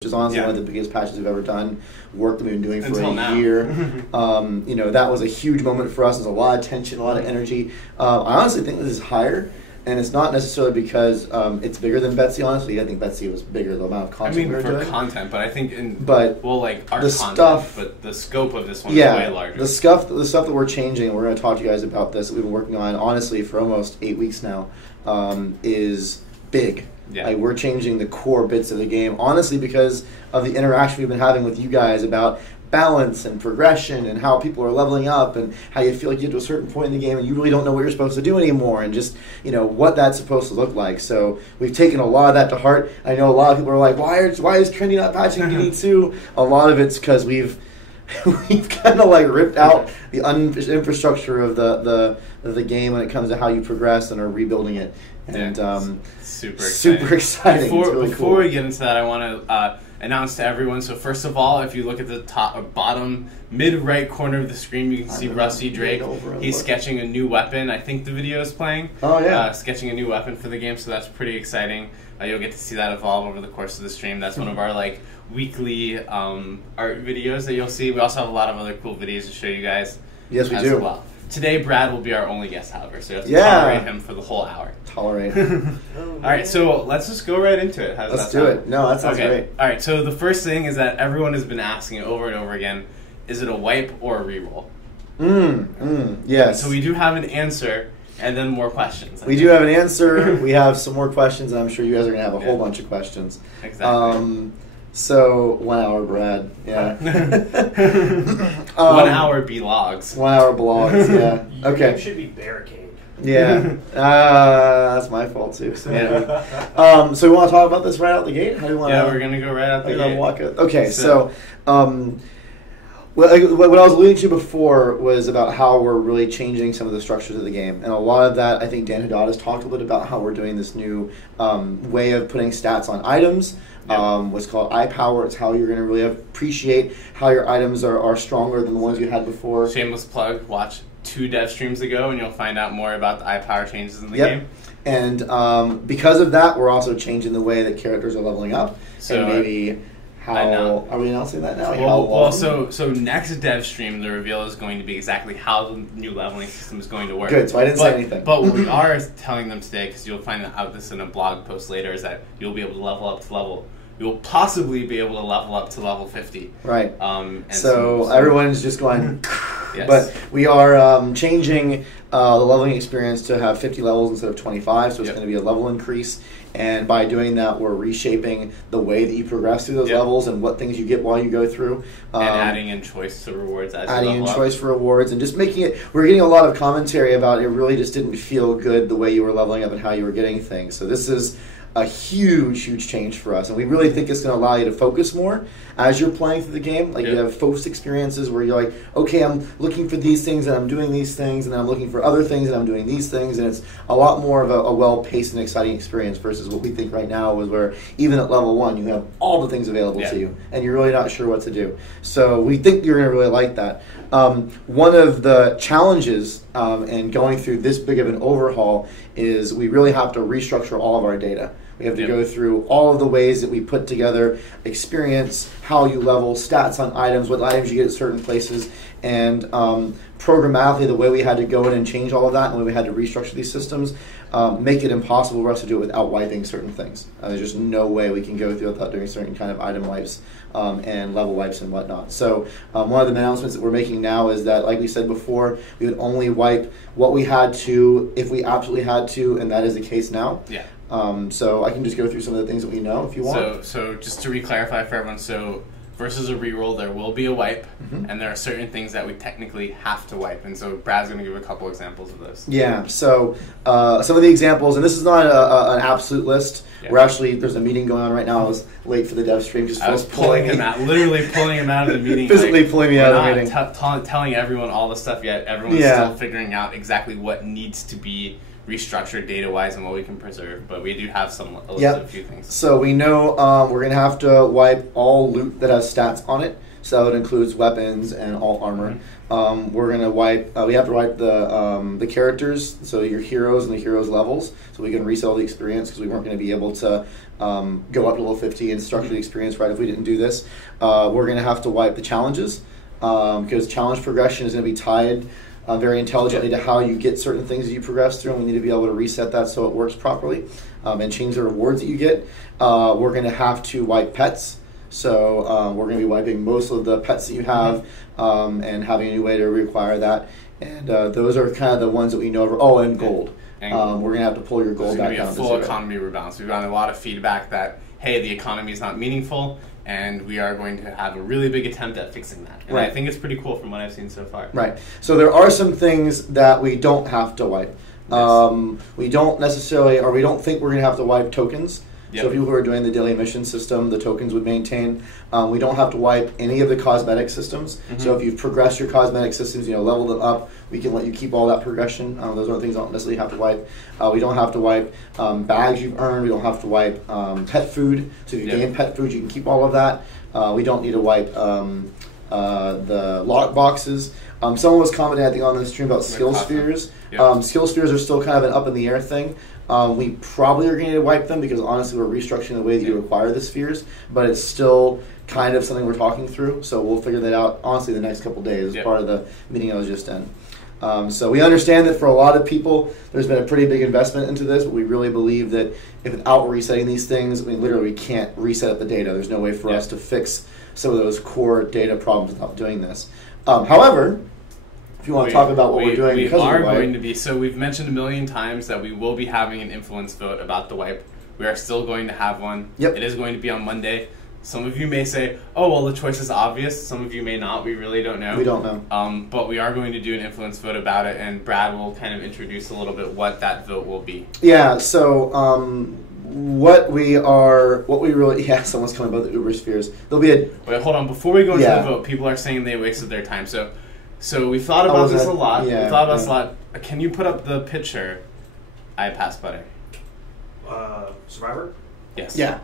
which is honestly one of the biggest patches we've ever done. Work that we've been doing for Until a year. You know, that was a huge moment for us. There's a lot of tension, a lot of energy. I honestly think this is higher. And it's not necessarily because it's bigger than Betsy, honestly. I think Betsy was bigger, the amount of content we were doing. Content, but I think like our the content, stuff, but the scope of this one is way larger. The stuff that we're changing, we're going to talk to you guys about this, that we've been working on, honestly, for almost 8 weeks now, is big. Yeah. Like, we're changing the core bits of the game, honestly, because of the interaction we've been having with you guys about balance and progression and how people are leveling up and how you feel like you get to a certain point in the game and you really don't know what you're supposed to do anymore and just, you know, what that's supposed to look like. So we've taken a lot of that to heart. I know a lot of people are like, why is Trendy not patching DD2? A lot of it's because we've kind of like ripped out the infrastructure of the game when it comes to how you progress and are rebuilding it. And super exciting. Before we get into that, I want to announce to everyone. So first of all, if you look at the top or bottom mid-right corner of the screen, you can see Rusty Drake. He's sketching a new weapon. I think the video is playing. Oh, yeah. Sketching a new weapon for the game, so that's pretty exciting. You'll get to see that evolve over the course of the stream. That's one of our like weekly art videos that you'll see. We also have a lot of other cool videos to show you guys. Yes, we do. Well. Today, Brad will be our only guest, however, so you have to tolerate him for the whole hour. Tolerate. All right, so let's just go right into it. Let's do it. No, that sounds great. All right, so the first thing is that everyone has been asking over and over again, is it a wipe or a reroll? Yes. So we do have an answer, and then more questions. We do have an answer. We have some more questions, and I'm sure you guys are going to have a whole bunch of questions. Exactly. So 1 hour, Brad. Yeah. 1 hour blogs. 1 hour blogs. Yeah. Okay. You should be barricaded. Yeah. That's my fault too. So, yeah. So we want to talk about this right out the gate. How do you want? Yeah, we're gonna go right out the gate. Walk it. Okay. So. What I was alluding to before was about how we're really changing some of the structures of the game. And a lot of that, I think Dan Haddad has talked a bit about how we're doing this new way of putting stats on items. What's called eye power. It's how you're going to really appreciate how your items are stronger than the ones you had before. Shameless plug, watch 2 dev streams ago and you'll find out more about the eye power changes in the game. And because of that, we're also changing the way that characters are leveling up. So and maybe... Are we announcing that now? Well, so next dev stream, the reveal is going to be exactly how the new leveling system is going to work. Good, so I didn't say anything. But what we are telling them today, because you'll find out this in a blog post later, is that you'll be able to level up to level. You'll possibly be able to level up to level 50. Right. So everyone's just going... Yes. But we are changing the leveling experience to have 50 levels instead of 25, so it's going to be a level increase. And by doing that, we're reshaping the way that you progress through those levels and what things you get while you go through. And adding in choice to rewards as you level up. Adding in choice for rewards and just making it... We're getting a lot of commentary about it really just didn't feel good the way you were leveling up and how you were getting things. So this is a huge change for us, and we really think it's going to allow you to focus more as you're playing through the game. Like you have post experiences where you're like, okay, I'm looking for these things and I'm doing these things, and then I'm looking for other things and I'm doing these things, and it's a lot more of a well-paced and exciting experience versus what we think right now is where even at level 1 you have all the things available to you and you're really not sure what to do. So we think you're going to really like that. One of the challenges in going through this big of an overhaul is we really have to restructure all of our data. We have to go through all of the ways that we put together experience, how you level, stats on items, what items you get at certain places, and programmatically the way we had to go in and change all of that and the way we had to restructure these systems make it impossible for us to do it without wiping certain things. There's just no way we can go through without doing certain kind of item wipes and level wipes and whatnot. So one of the announcements that we're making now is that, like we said before, we would only wipe what we had to if we absolutely had to, and that is the case now. Yeah. So I can just go through some of the things that we know if you want. So just to re-clarify for everyone, so versus a reroll, there will be a wipe, and there are certain things that we technically have to wipe. And so Brad's going to give a couple examples of those. Yeah, so some of the examples, and this is not an absolute list. Yeah. We're actually, there's a meeting going on right now. I was late for the dev stream. I was pulling him out, literally pulling him out of the meeting. Physically pulling me out of the meeting. Telling everyone all the stuff yet. Everyone's still figuring out exactly what needs to be restructured data-wise and what we can preserve, but we do have a list of a few things. So we know we're going to have to wipe all loot that has stats on it. So it includes weapons and all armor. We're gonna wipe. We have to wipe the characters, so your heroes and the heroes levels, so we can resell the experience because we weren't going to be able to go up to level 50 and structure the experience right if we didn't do this. We're going to have to wipe the challenges because challenge progression is going to be tied very intelligently to how you get certain things that you progress through, and we need to be able to reset that so it works properly and change the rewards that you get. We're going to have to wipe pets. So we're going to be wiping most of the pets that you have and having a new way to reacquire that. And those are kind of the ones that we know. Oh, and gold. We're going to have to pull your gold back down. It's going to be a full economy rebalance. We've gotten a lot of feedback that, hey, the economy is not meaningful, and we are going to have a really big attempt at fixing that. And I think it's pretty cool from what I've seen so far. Right. So there are some things that we don't have to wipe. We don't necessarily, or we don't think we're going to have to wipe tokens. Yep. So people who are doing the daily mission system, the tokens would maintain. We don't have to wipe any of the cosmetic systems. So if you've progressed your cosmetic systems, leveled it up, we can let you keep all that progression. Those are things you don't necessarily have to wipe. We don't have to wipe bags you've earned. We don't have to wipe pet food. So if you gain pet food, you can keep all of that. We don't need to wipe the lock boxes. Someone was commenting, I think, on the stream about skill spheres. Skill spheres are still kind of an up-in-the-air thing. We probably are going to wipe them because honestly we're restructuring the way that you acquire the spheres, but it's still kind of something we're talking through, so we'll figure that out honestly the next couple days as part of the meeting I was just in. So we understand that for a lot of people there's been a pretty big investment into this, but we really believe that if without resetting these things, literally we can't reset the data. There's no way for us to fix some of those core data problems without doing this. However, if you want to talk about what we're doing because of the wipe. So we've mentioned a million times that we will be having an influence vote about the wipe. We are still going to have one. It is going to be on Monday. Some of you may say, oh, well, the choice is obvious. Some of you may not. We really don't know. We don't know. But we are going to do an influence vote about it, and Brad will kind of introduce a little bit what that vote will be. Yeah, so someone's coming about the Uber spheres. There'll be a... Wait, hold on. Before we go into the vote, people are saying they wasted their time. So we thought about this a lot. We thought about this a lot. Can you put up the picture? I passed butter. Survivor? Yes. Yeah.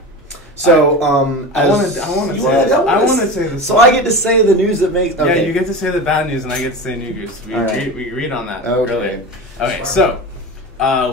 So I want to say this. So I get to say the news that makes. Okay. Yeah, you get to say the bad news, and I get to say new news. We agreed on that earlier. Okay, so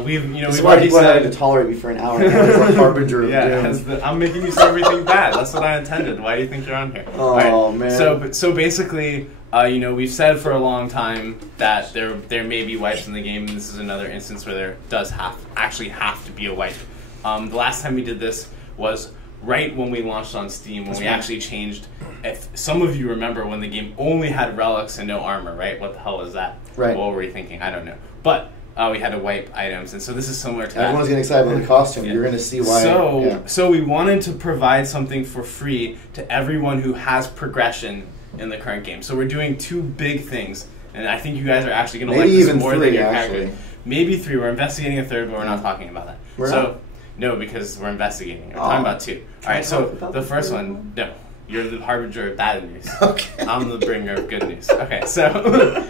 we've already said to tolerate me for an hour. As a harbinger of doom. I'm making you say everything bad. That's what I intended. Why do you think you're on here? Oh man. So basically. We've said for a long time that there may be wipes in the game, and this is another instance where there does actually have to be a wipe. The last time we did this was right when we launched on Steam, when we actually changed. If some of you remember when the game only had relics and no armor, right? What the hell is that? Right. What were you thinking? I don't know. But we had to wipe items, and so this is similar to Everyone's getting excited about the costume. You're going to see why. So we wanted to provide something for free to everyone who has progression in the current game. So we're doing two big things, and I think you guys are actually going to like this more than your character. Maybe three. We're investigating a third, but we're not talking about that. No, because we're investigating. We're talking about two. All right, so the first one, no. You're the harbinger of bad news. Okay. I'm the bringer of good news. Okay, so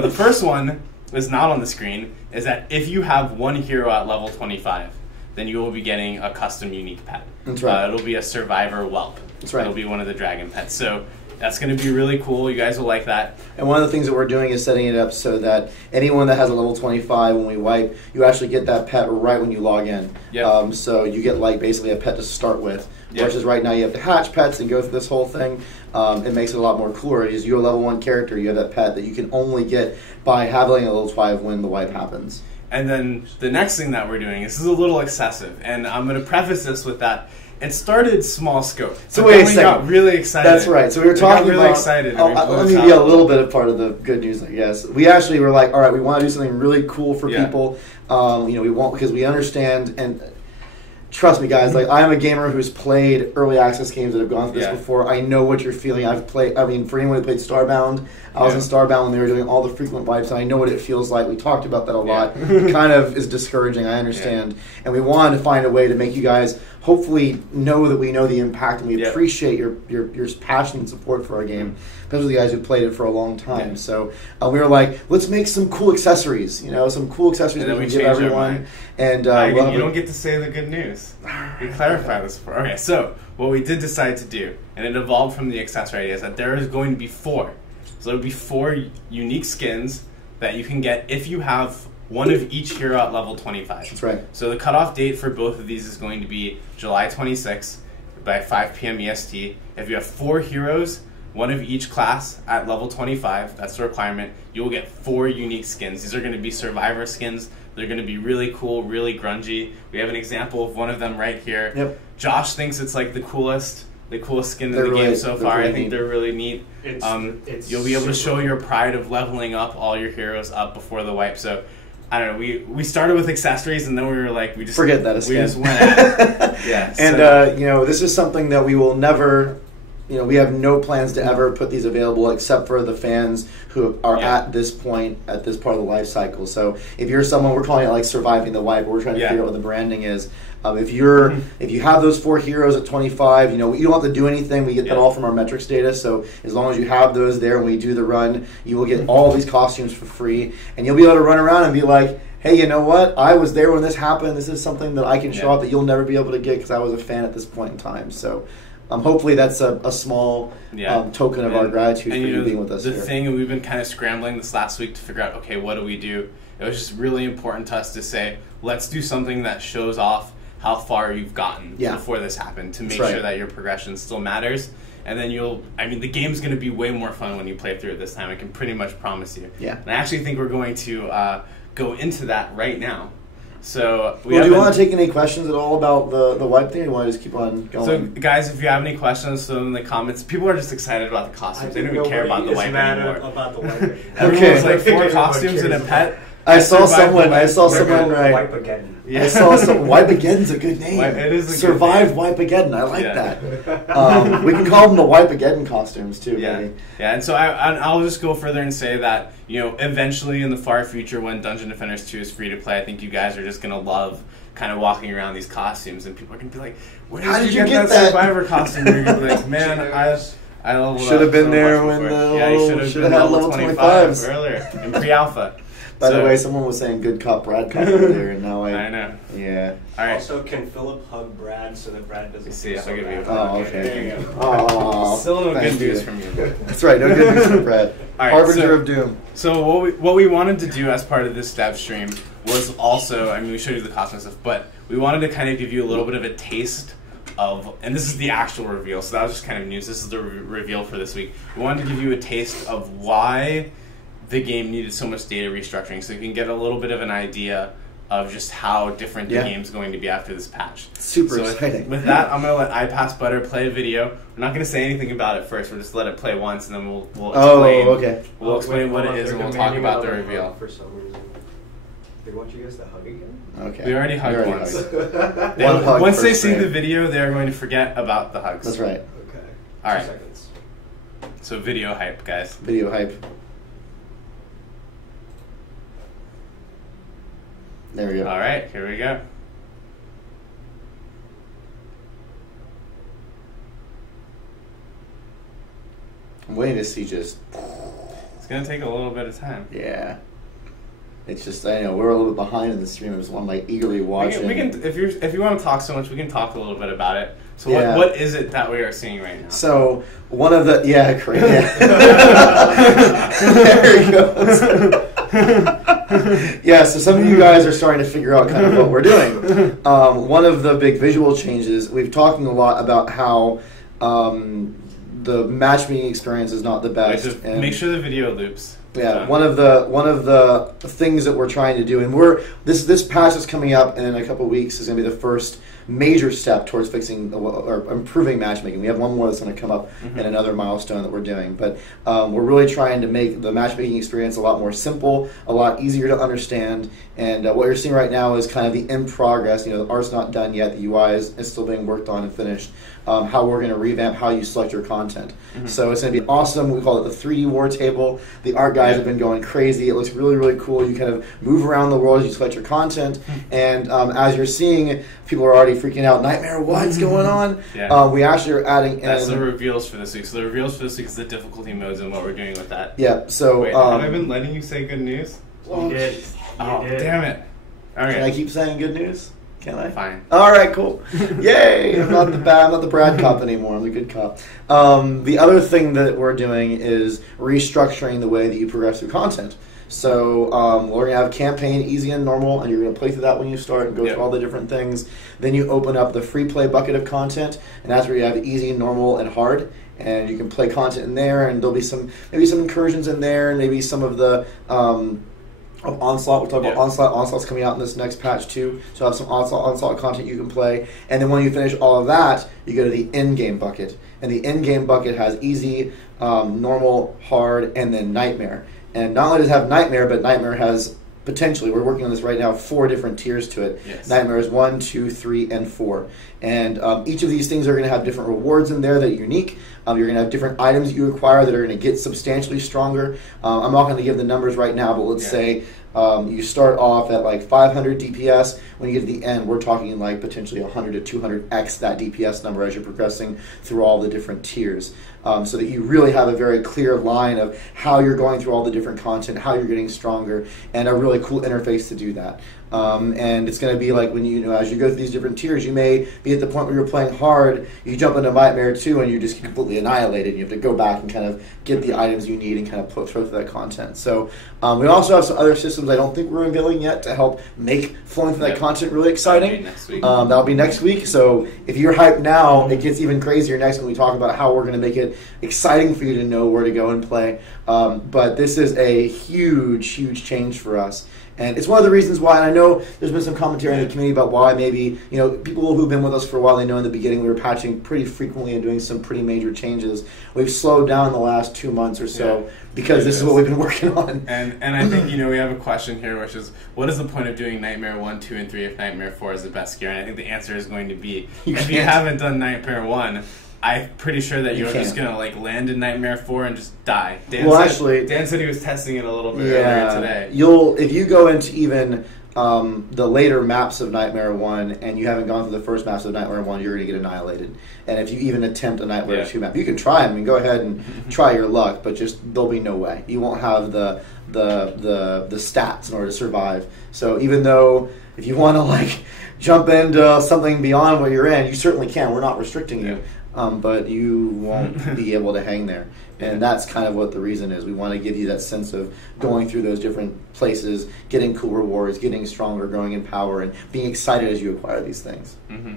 the first one is not on the screen, is that if you have one hero at level 25, then you will be getting a custom unique pet. That's right. It'll be a survivor whelp. That's right. It'll be one of the dragon pets. So that's going to be really cool. You guys will like that. And one of the things that we're doing is setting it up so that anyone that has a level 25, when we wipe, you actually get that pet right when you log in. Yep. So you get basically a pet to start with. Versus right now you have to hatch pets and go through this whole thing. It makes it a lot more cooler. Is you're a level 1 character, you have that pet that you can only get by having a level 5 when the wipe happens. And then the next thing that we're doing, this is a little excessive, and I'm going to preface this with that. It started small scope. So wait a second. We got really excited. That's right. So we were talking really excited. Let me be a little bit of part of the good news, I guess. We actually were like, all right, we want to do something really cool for people. We want, because we understand, and trust me, guys, I'm a gamer who's played early access games that have gone through this before. I know what you're feeling. For anyone who played Starbound, I was in Starbound when they were doing all the frequent wipes, and I know what it feels like. We talked about that a lot. It kind of is discouraging, I understand. And we wanted to find a way to make you guys hopefully know that we know the impact, and we appreciate your passion and support for our game, especially the guys who played it for a long time. So we were like, let's make some cool accessories, some cool accessories that we can give everyone. And you don't get to say the good news. We clarify this before. Okay, so what we did decide to do, and it evolved from the accessory idea, is that there is going to be 4. So there will be 4 unique skins that you can get if you have one of each hero at level 25. That's right. So the cutoff date for both of these is going to be July 26th by 5 p.m. EST. If you have 4 heroes, one of each class at level 25, that's the requirement, you will get 4 unique skins. These are going to be survivor skins. They're going to be really cool, really grungy. We have an example of one of them right here. Yep. Josh thinks it's like the coolest skin in the game so far. I think they're really neat. You'll be able to show your pride of leveling up all your heroes up before the wipe. So I don't know. We started with accessories, and then we were like, we just forget that. We just went at it. Yeah. And you know, this is something that we will never. You know, we have no plans to ever put these available except for the fans who are at this point, at this part of the life cycle. So if you're someone, we're calling it like surviving the wipe, we're trying to figure out what the branding is. If you have those 4 heroes at 25, you know, you don't have to do anything. We get that all from our metrics data. So as long as you have those there and we do the run, you will get all these costumes for free. And you'll be able to run around and be like, hey, you know what? I was there when this happened. This is something that I can show off that you'll never be able to get because I was a fan at this point in time. So hopefully that's a small token of our gratitude for you being with us here. The thing, and we've been kind of scrambling this last week to figure out, okay, what do we do? It was just really important to us to say, let's do something that shows off how far you've gotten before this happened to make sure that your progression still matters. And then the game's going to be way more fun when you play through it this time. I can pretty much promise you. Yeah. And I actually think we're going to go into that right now. So do you want to take any questions at all about the wipe thing, or you want to just keep on going? So guys, if you have any questions, throw them in the comments. People are just excited about the costumes. They don't even care about the wipe anymore. About the wipe. Everyone's like 4 costumes and a pet. I saw someone right. Wipeageddon. Yeah. I saw some. Wipeageddon's a good name. It is a Survive Wipeageddon. I like that. We can call them the Wipeageddon costumes too. Yeah, maybe. Yeah. And so I'll just go further and say that, you know, eventually in the far future when Dungeon Defenders 2 is free to play, I think you guys are just gonna love kind of walking around these costumes, and people are gonna be like, "Where did you get that Survivor costume?" You're gonna be like, "Man, I should have been there when you should have had level 25 earlier in pre-alpha." By the way, someone was saying good cop Brad cop earlier, and now I know. Yeah. All right. Also, can Philip hug Brad so that Brad doesn't see? I'll give you. Oh, okay. There you go. Oh, still no good news from you. That's right. No good news from Brad. All right, Harbinger of Doom. So what we wanted to do as part of this dev stream was also, I mean, we showed you the costume stuff, but we wanted to kind of give you a little bit of a taste of, and this is the actual reveal, so that was just kind of news. This is the reveal for this week. We wanted to give you a taste of why the game needed so much data restructuring, so you can get a little bit of an idea of just how different the game's going to be after this patch. Super exciting. With that, I'm going to let iPassButter play a video. We're not going to say anything about it first. We'll just let it play once, and then we'll explain. We'll explain what it is, and we'll talk about the reveal. For some reason, they want you guys to hug again. Okay. We already hugged once. One hug once they see frame. the video, they are going to forget about the hugs. That's right. Okay. All right. 2 seconds. So video hype, guys. Video hype. There we go. All right, here we go. I'm waiting to see just. It's gonna take a little bit of time. Yeah. It's just, I know we're a little bit behind in the stream. I just want like eagerly watching. We can if you want to talk so much, we can talk a little bit about it. So what is it that we are seeing right now? So one of the great. Yeah. There he goes. Yeah, so some of you guys are starting to figure out kind of what we're doing. One of the big visual changes, we've talking a lot about how the matchmaking experience is not the best. Just make sure the video loops. Yeah, one of the things that we're trying to do, and this patch that's coming up in a couple of weeks is going to be the first major step towards fixing or improving matchmaking. We have one more that's going to come up in another milestone that we're doing, but we're really trying to make the matchmaking experience a lot more simple, a lot easier to understand. And what you're seeing right now is kind of the in progress. You know, the art's not done yet. The UI is still being worked on and finished. How we're going to revamp how you select your content. So it's going to be awesome. We call it the 3D War Table. The art guys have been going crazy. It looks really, really cool. You kind of move around the world as you select your content. And as you're seeing, people are already freaking out. Nightmare, what's going on? Yeah. We actually are adding in... That's the reveals for this week. So the reveals for this week is the difficulty modes and what we're doing with that. Yeah, so... Wait, have I been letting you say good news? You did. Oh, damn it. All right. Can I keep saying good news? Can I? Fine. All right, cool. Yay! I'm not the bad cop anymore. I'm the good cop. The other thing that we're doing is restructuring the way that you progress through content. So we're going to have campaign, easy and normal, and you're going to play through that when you start and go through all the different things. Then you open up the free play bucket of content, and that's where you have easy, normal, and hard. And you can play content in there, and there'll be maybe some incursions in there, and maybe some of the of Onslaught. We'll talk about Onslaught. Onslaught's coming out in this next patch too, so have some Onslaught content you can play. And then when you finish all of that, you go to the in-game bucket. And the in-game bucket has easy, normal, hard, and then Nightmare. And not only does it have Nightmare, but Nightmare has potentially, we're working on this right now, 4 different tiers to it. Yes. Nightmare is 1, 2, 3, and 4. And each of these things are going to have different rewards in there that are unique. You're going to have different items you acquire that are going to get substantially stronger. I'm not going to give the numbers right now, but let's say you start off at like 500 DPS. When you get to the end, we're talking like potentially 100 to 200x that DPS number as you're progressing through all the different tiers. So that you really have a very clear line of how you're going through all the different content, how you're getting stronger, and a really cool interface to do that. And it's going to be like when as you go through these different tiers, you may be at the point where you're playing hard, you jump into Nightmare 2 and you just completely annihilated. You have to go back and kind of get the items you need and kind of throw through that content. So we also have some other systems I don't think we're unveiling yet to help make flowing through that content really exciting. That'll be next week. So if you're hyped now, it gets even crazier next when we talk about how we're going to make it exciting for you to know where to go and play. But this is a huge, huge change for us. And it's one of the reasons why, and I know there's been some commentary in the community about why maybe, people who've been with us for a while, they know in the beginning we were patching pretty frequently and doing some pretty major changes. We've slowed down the last 2 months or so because this is what we've been working on. And I think, we have a question here, which is, what is the point of doing Nightmare 1, 2, and 3 if Nightmare 4 is the best gear? And I think the answer is going to be, if you haven't done Nightmare 1, I'm pretty sure that you're just going to land in Nightmare 4 and just die. Dan said he was testing it a little bit earlier today. If you go into even the later maps of Nightmare 1 and you haven't gone through the first maps of Nightmare 1, you're going to get annihilated. And if you even attempt a Nightmare 2 map, you can try them and go ahead and try your luck, but just there'll be no way. You won't have the stats in order to survive. So even though if you want to jump into something beyond what you're in, you certainly can. We're not restricting you. But you won't be able to hang there. And that's kind of what the reason is. We want to give you that sense of going through those different places, getting cool rewards, getting stronger, growing in power, and being excited as you acquire these things. Mm-hmm.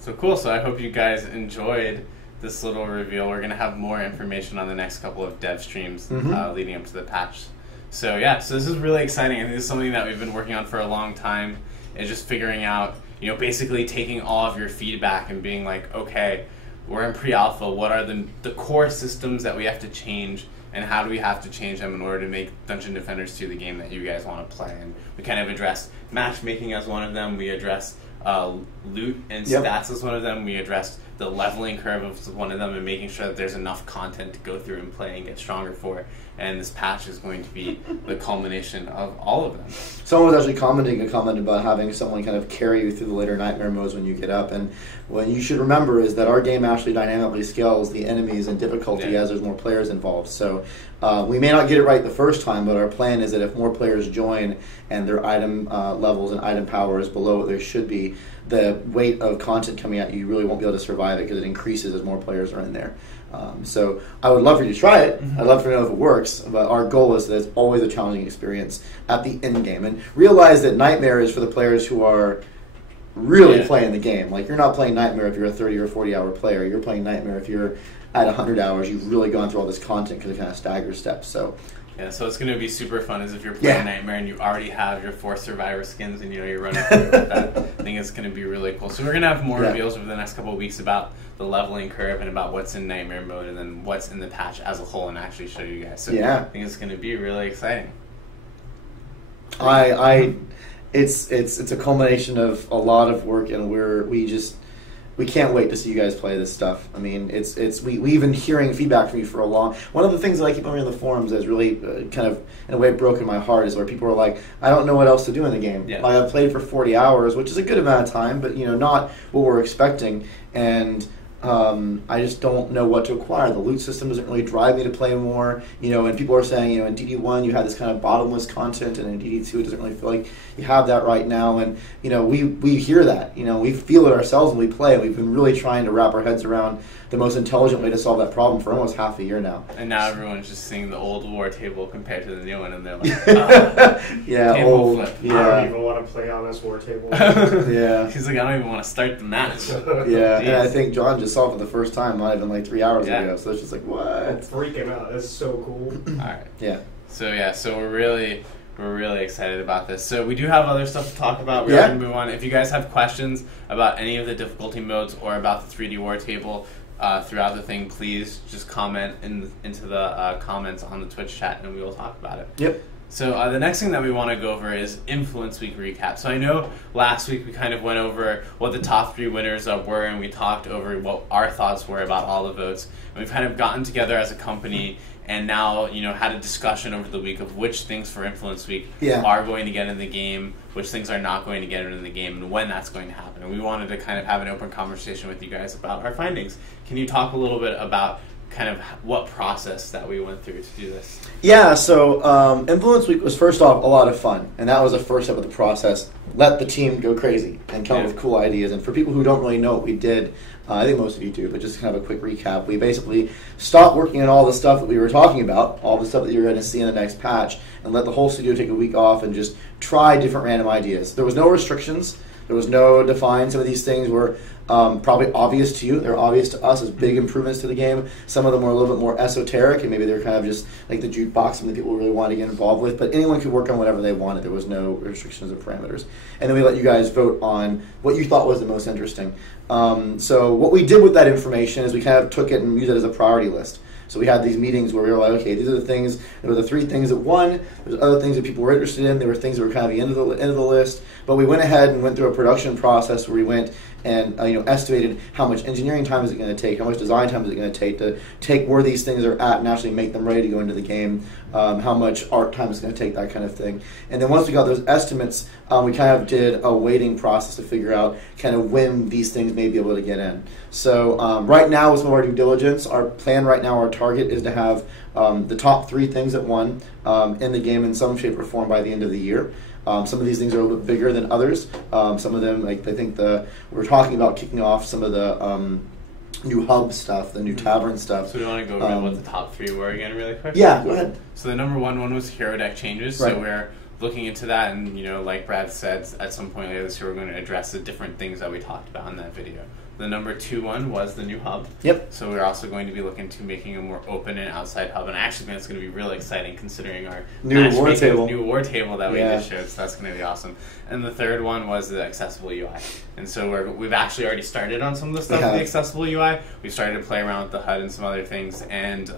So cool. So I hope you guys enjoyed this little reveal. We're going to have more information on the next couple of dev streams leading up to the patch. So so this is really exciting. And this is something that we've been working on for a long time. Is just figuring out, basically taking all of your feedback and being like, okay, we're in pre-alpha. What are the core systems that we have to change, and how do we have to change them in order to make Dungeon Defenders 2 the game that you guys want to play? And we kind of addressed matchmaking as one of them. We addressed loot and stats as one of them. We addressed the leveling curve as one of them, and making sure that there's enough content to go through and play and get stronger for. And this patch is going to be the culmination of all of them. Someone was actually commenting a comment about having someone kind of carry you through the later Nightmare modes when you get up. And what you should remember is that our game actually dynamically scales the enemies and difficulty as there's more players involved. So we may not get it right the first time, but our plan is that if more players join and their item levels and item power is below what there should be, the weight of content coming at you really won't be able to survive it because it increases as more players are in there. So I would love for you to try it. I'd love to know if it works, but our goal is that it's always a challenging experience at the end game. And realize that Nightmare is for the players who are really playing the game. Like, you're not playing Nightmare if you're a 30 or 40 hour player. You're playing Nightmare if you're at 100 hours. You've really gone through all this content because it kind of stagger steps. So so it's going to be super fun as if you're playing Nightmare and you already have your 4 Survivor skins and you're running through with that. I think it's going to be really cool. So we're going to have more reveals over the next couple of weeks about the leveling curve and about what's in Nightmare mode and then what's in the patch as a whole and actually show you guys. So I think it's going to be really exciting. It's a culmination of a lot of work, and we can't wait to see you guys play this stuff. I mean, we've been hearing feedback from you for a long. One of the things that I keep on reading in the forums that's really kind of in a way broken my heart is where people are like, I don't know what else to do in the game. Like, I've played for 40 hours, which is a good amount of time, but not what we're expecting. And I just don't know what to acquire. The loot system doesn't really drive me to play more, and people are saying, in DD1 you had this kind of bottomless content, and in DD2 it doesn't really feel like you have that right now, and, we hear that, we feel it ourselves when we play, and we've been really trying to wrap our heads around the most intelligent way to solve that problem for almost half a year now. And now everyone's just seeing the old war table compared to the new one, and they're like, yeah, table old, flip. yeah. I don't even want to play on this war table. Yeah. He's like, I don't even want to start the match. Yeah, and I Jeez. think John just saw it for the first time, might have been like 3 hours Yeah. ago, so it's just like, I'm what? freaking out. That's so cool. All right. Yeah. So we're really excited about this. So we do have other stuff to talk about. We're Yeah. going to move on. If you guys have questions about any of the difficulty modes or about the 3D war table throughout the thing, please just comment into the comments on the Twitch chat, and we will talk about it. Yep. So the next thing that we want to go over is Influence Week recap. So I know last week we kind of went over what the top 3 winners were, and we talked over what our thoughts were about all the votes. And we've kind of gotten together as a company and now, had a discussion over the week of which things for Influence Week are going to get in the game, which things are not going to get in the game, and when that's going to happen. And we wanted to kind of have an open conversation with you guys about our findings. Can you talk a little bit about kind of what process that we went through to do this? Yeah, so Influence Week was first off a lot of fun, and that was the first step of the process. Let the team go crazy and come up with cool ideas. And for people who don't really know what we did, I think most of you do, but just kind of a quick recap. We basically stopped working on all the stuff that we were talking about, all the stuff that you're going to see in the next patch, and let the whole studio take a week off and just try different random ideas. There was no restrictions. There was no define. Some of these things were probably obvious to you. They're obvious to us as big improvements to the game. Some of them were a little bit more esoteric, and maybe they're kind of just like the jukebox, something people really want to get involved with. But anyone could work on whatever they wanted. There was no restrictions or parameters. And then we let you guys vote on what you thought was the most interesting. So what we did with that information is we kind of took it and used it as a priority list. So we had these meetings where we were like, okay, these are the things. There were the 3 things that won. There's other things that people were interested in. There were things that were kind of the end of the list. But we went ahead and went through a production process where we went and estimated how much engineering time is it going to take, how much design time is it going to take where these things are at and actually make them ready to go into the game, how much art time is going to take, that kind of thing. And then once we got those estimates, we kind of did a weighting process to figure out kind of when these things may be able to get in. So right now with some of our due diligence, our plan right now, our target is to have the top 3 things that won in the game in some shape or form by the end of the year. Some of these things are a little bit bigger than others. Some of them, like I think we're talking about kicking off some of the new hub stuff, the new tavern stuff. So we want to go over what the top 3 were again really quick? Yeah, go ahead. So the number one was hero deck changes. Right. So we're looking into that, and like Brad said, at some point later this year we're going to address the different things that we talked about in that video. The number 2 one was the new hub. Yep. So we're also going to be looking to making a more open and outside hub, and I actually think it's going to be really exciting considering our New war matchmaking table. new war table that we Yeah. just showed. So that's going to be awesome. And the 3rd one was the accessible UI. And so we've actually already started on some of the stuff with the accessible UI. We started to play around with the HUD and some other things, and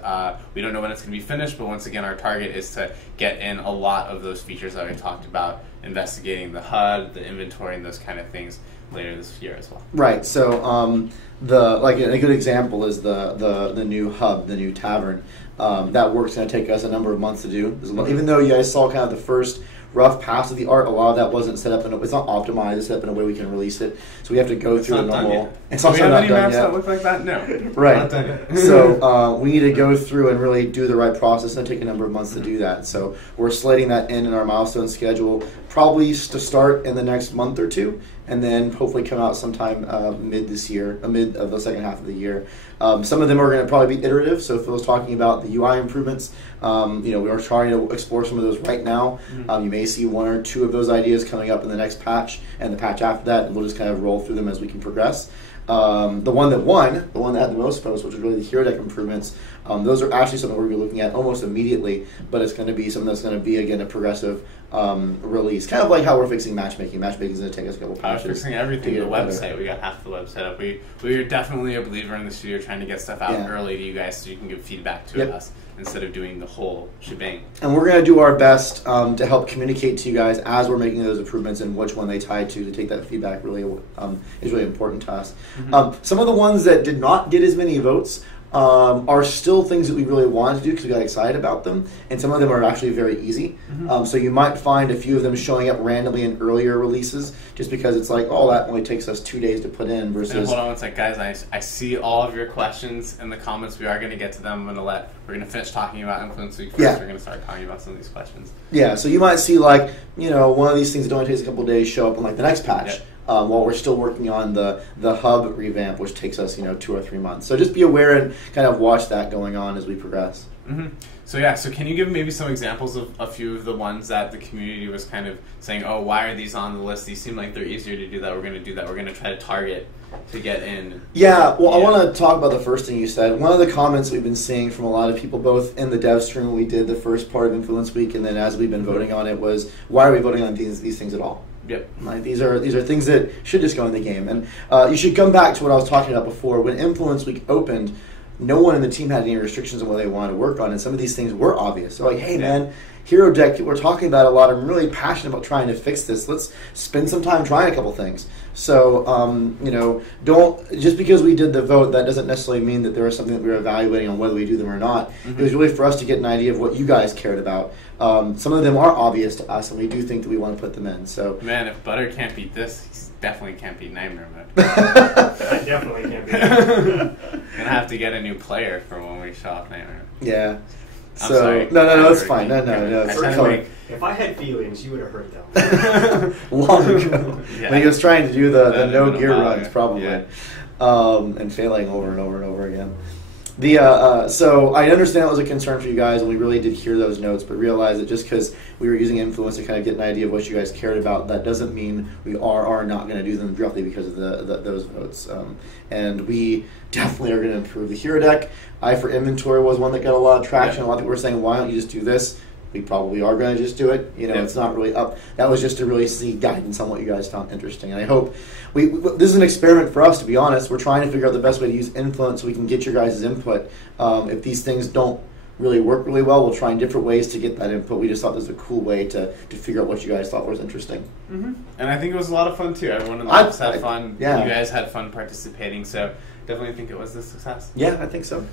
we don't know when it's going to be finished. But once again, our target is to get in a lot of those features that we talked about, investigating the HUD, the inventory, and those kind of things later this year as well. Right. So a good example is the new hub, the new tavern. That work's going to take us a number of months to do. Even though you guys saw kind of the first rough pass of the art, a lot of that wasn't set up it's not optimized. It's set up in a way we can release it. So we have to go through the normal. Do we have any maps that look like that? No. Right. Not done yet. So we need to go through and really do the right process, and it'll take a number of months to do that. So we're slating that in our milestone schedule, probably to start in the next month or 2, and then hopefully come out sometime mid this year, mid of the second half of the year. Some of them are going to probably be iterative. So Phil's talking about the UI improvements. We are trying to explore some of those right now. You may see 1 or 2 of those ideas coming up in the next patch and the patch after that, and we'll just kind of roll through them as we can progress. The one that won, the one that had the most votes, which was really the hero deck improvements, those are actually something we're going to be looking at almost immediately, but it's going to be something that's going to be, again, a progressive release. Kind of like how we're fixing matchmaking. Matchmaking is going to take us a couple patches. We're fixing everything. to The get it website, better. we got half the website up. We are definitely a believer in the studio trying to get stuff out early to you guys so you can give feedback to us instead of doing the whole shebang. And we're going to do our best to help communicate to you guys as we're making those improvements and which one they tie to take that feedback really is really important to us. Some of the ones that did not get as many votes are still things that we really wanted to do because we got excited about them, and some of them are actually very easy. So you might find a few of them showing up randomly in earlier releases just because it's like, oh, that only takes us 2 days to put in versus... And hold on one sec, guys. I see all of your questions in the comments. We are going to get to them. We're going to finish talking about Influence Week first. Yeah. We're going to start talking about some of these questions. Yeah, so you might see like, one of these things that only takes a couple of days show up in like the next patch. Yep. While we're still working on the hub revamp, which takes us 2 or 3 months. So just be aware and kind of watch that going on as we progress. So can you give maybe some examples of a few of the ones that the community was kind of saying, oh, why are these on the list? These seem like they're easier to do that. We're going to do that. We're going to try to target to get in. Yeah, well, I want to talk about the first thing you said. One of the comments we've been seeing from a lot of people, both in the Devstream when we did the first part of Influence Week, and then as we've been voting on it, was why are we voting on these things at all? Yep. Like, these are things that should just go in the game. And you should come back to what I was talking about before. When Influence Week opened, no one in the team had any restrictions on what they wanted to work on, and some of these things were obvious. They're like, hey, man, Hero Deck, we're talking about a lot. I'm really passionate about trying to fix this. Let's spend some time trying a couple things. So, don't, just because we did the vote, that doesn't necessarily mean that there was something that we were evaluating on whether we do them or not. It was really for us to get an idea of what you guys cared about. Some of them are obvious to us, and we do think that we want to put them in. So, man, if Butter can't beat this, he definitely can't beat Nightmare Mode. I definitely can't be that. Gonna have to get a new player for when we show off Nightmare Mode. yeah. I'm So, sorry. no, it's fine. No, it's I color. If I had feelings, you would have heard them. Long ago. Yeah. When he was trying to do the That no would've gear been a runs, while probably. ago. And failing over and over and over again. So I understand that was a concern for you guys, and we really did hear those notes, but realize that just because we were using Influence to kind of get an idea of what you guys cared about, that doesn't mean we are or are not going to do them directly because of those votes. And we definitely are going to improve the Hero Deck. Eye for Inventory was one that got a lot of traction. A lot of people were saying, why don't you just do this? We probably are going to just do it. It's not really up. That was just to really see guidance on what you guys found interesting. And I hope this is an experiment for us, to be honest. We're trying to figure out the best way to use Influence so we can get your guys' input. If these things don't really work really well, we'll try different ways to get that input. We just thought this was a cool way to figure out what you guys thought was interesting. And I think it was a lot of fun, too. Everyone in the office had fun. Yeah. You guys had fun participating, so definitely think it was a success. Yeah, I think so.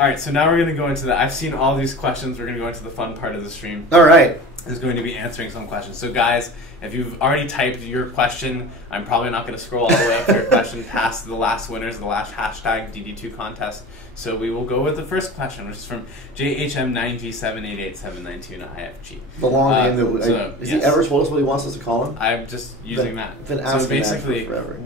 All right, so now we're going to go into I've seen all these questions. We're going to go into the fun part of the stream. All right. Is going to be answering some questions. So, guys, if you've already typed your question, I'm probably not going to scroll all the way up to your question past the last winners, the last hashtag DD2 contest. So we will go with the first question, which is from JHM9G788792IFG. The long name. Has he ever told us what he wants us to call him? I'm just using that. Been So asking basically, that for forever.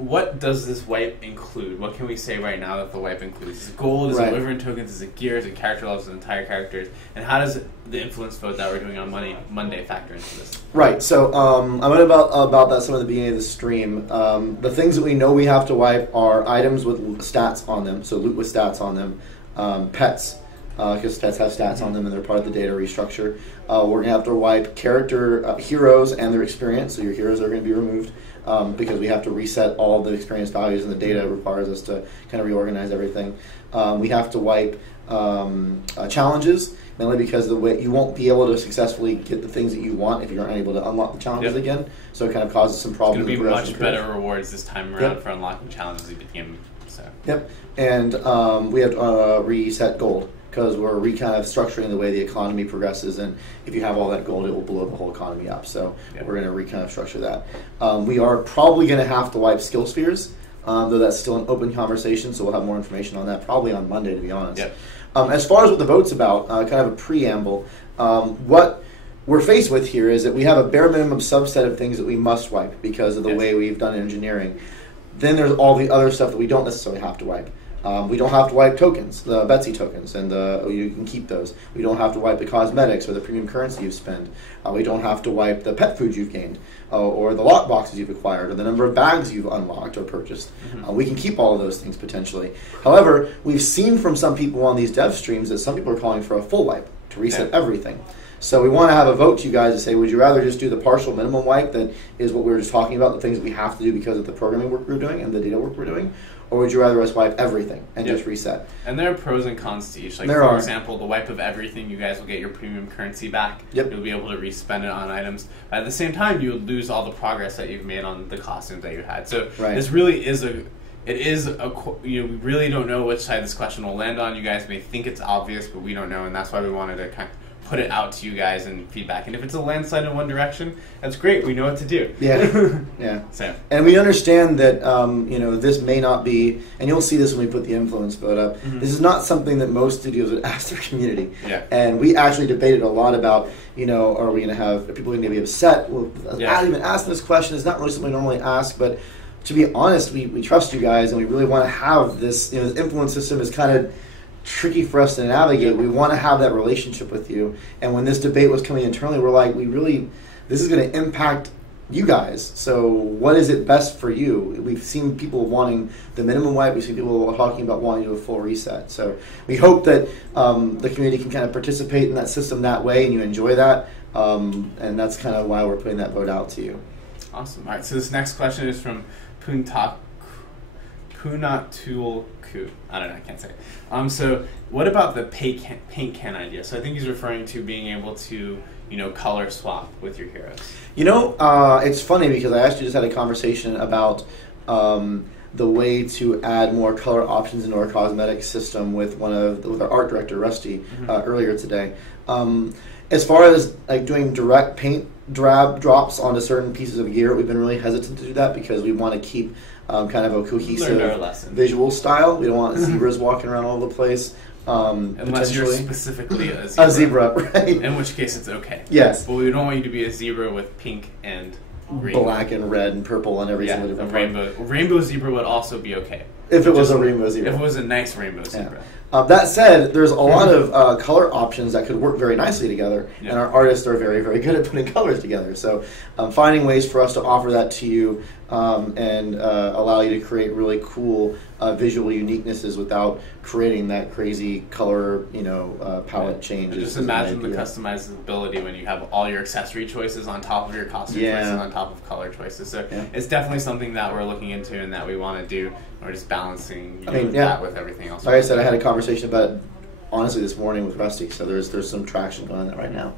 what does this wipe include? What can we say right now that the wipe includes? Is it gold? Is it wyvern tokens? Is it gear? Is it character levels? Is it entire characters? And how does the influence vote that we're doing on Monday factor into this? Right. So I went about that some at the beginning of the stream. The things that we know we have to wipe are items with stats on them, so loot with stats on them, pets, because pets have stats on them and they're part of the data restructure. We're going to have to wipe character heroes and their experience, so your heroes are going to be removed. Because we have to reset all the experience values, and the data requires us to kind of reorganize everything. We have to wipe challenges, mainly because the way you won't be able to successfully get the things that you want if you're unable to unlock the challenges again. So it kind of causes some problems. It's going to be much better rewards this time around for unlocking challenges at the beginning. So. Yep, and we have to reset gold, because we're kind of structuring the way the economy progresses, and if you have all that gold, it will blow the whole economy up. So we're going to kind of structure that. We are probably going to have to wipe skill spheres, though that's still an open conversation, so we'll have more information on that probably on Monday, to be honest. Yep. As far as what the vote's about, kind of a preamble, what we're faced with here is that we have a bare minimum subset of things that we must wipe because of the way we've done engineering. Then there's all the other stuff that we don't necessarily have to wipe. We don't have to wipe tokens, the Betsy tokens, and you can keep those. We don't have to wipe the cosmetics or the premium currency you've spent. We don't have to wipe the pet food you've gained, or the lock boxes you've acquired, or the number of bags you've unlocked or purchased. We can keep all of those things potentially. However, we've seen from some people on these dev streams that some people are calling for a full wipe to reset everything. So we want to have a vote to you guys to say, would you rather just do the partial minimum wipe that is what we were just talking about, the things that we have to do because of the programming work we're doing and the data work we're doing? Or would you rather us wipe everything and just reset? And there are pros and cons to each. Like, for example, the wipe of everything, you guys will get your premium currency back. Yep. You'll be able to respend it on items. But at the same time, you'll lose all the progress that you've made on the costumes that you had. So this really is it is we really don't know which side this question will land on. You guys may think it's obvious, but we don't know, and that's why we wanted to kind of put it out to you guys and feedback. And if it's a landslide in one direction, that's great. We know what to do. Yeah, yeah. So. And we understand that this may not be, and you'll see this when we put the influence vote up. Mm-hmm. This is not something that most studios would ask their community. Yeah. And we actually debated a lot about, are we going to have, are people going to be upset? Well, even asking this question is not really something we normally ask, but to be honest, we trust you guys, and we really want to have this. This influence system is kind of tricky for us to navigate. We want to have that relationship with you, and when this debate was coming internally, we're like, this is going to impact you guys. So what is it best for you? We've seen people wanting the minimum wipe. We've seen people talking about wanting to do a full reset. So we hope that the community can kind of participate in that system that way, and you enjoy that. And that's kind of why we're putting that vote out to you. Awesome. All right. So this next question is from Punatulku. I don't know, I can't say it. So what about the paint can idea? So I think he's referring to being able to, color swap with your heroes. It's funny because I actually just had a conversation about the way to add more color options into our cosmetic system with our art director, Rusty, earlier today. As far as like doing direct paint drops onto certain pieces of gear, we've been really hesitant to do that because we want to keep kind of a cohesive visual style. We don't want zebras walking around all over the place. Unless you're specifically a zebra. A zebra, right. In which case it's okay. Yes. But we don't want you to be a zebra with pink and green. Black and red and purple and every single different rainbow. Rainbow zebra would also be okay. If it was a rainbow zebra. If it was a nice rainbow zebra. Yeah. That said, there's a lot of color options that could work very nicely together, and our artists are very, very good at putting colors together. So finding ways for us to offer that to you and allow you to create really cool visual uniquenesses without creating that crazy color, palette change. Just imagine the customizability when you have all your accessory choices on top of your costume choices on top of color choices. So it's definitely something that we're looking into and that we want to do. We're just balancing that with everything else. Like I said, I had a conversation about it, honestly, this morning with Rusty, so there's some traction going on that right now.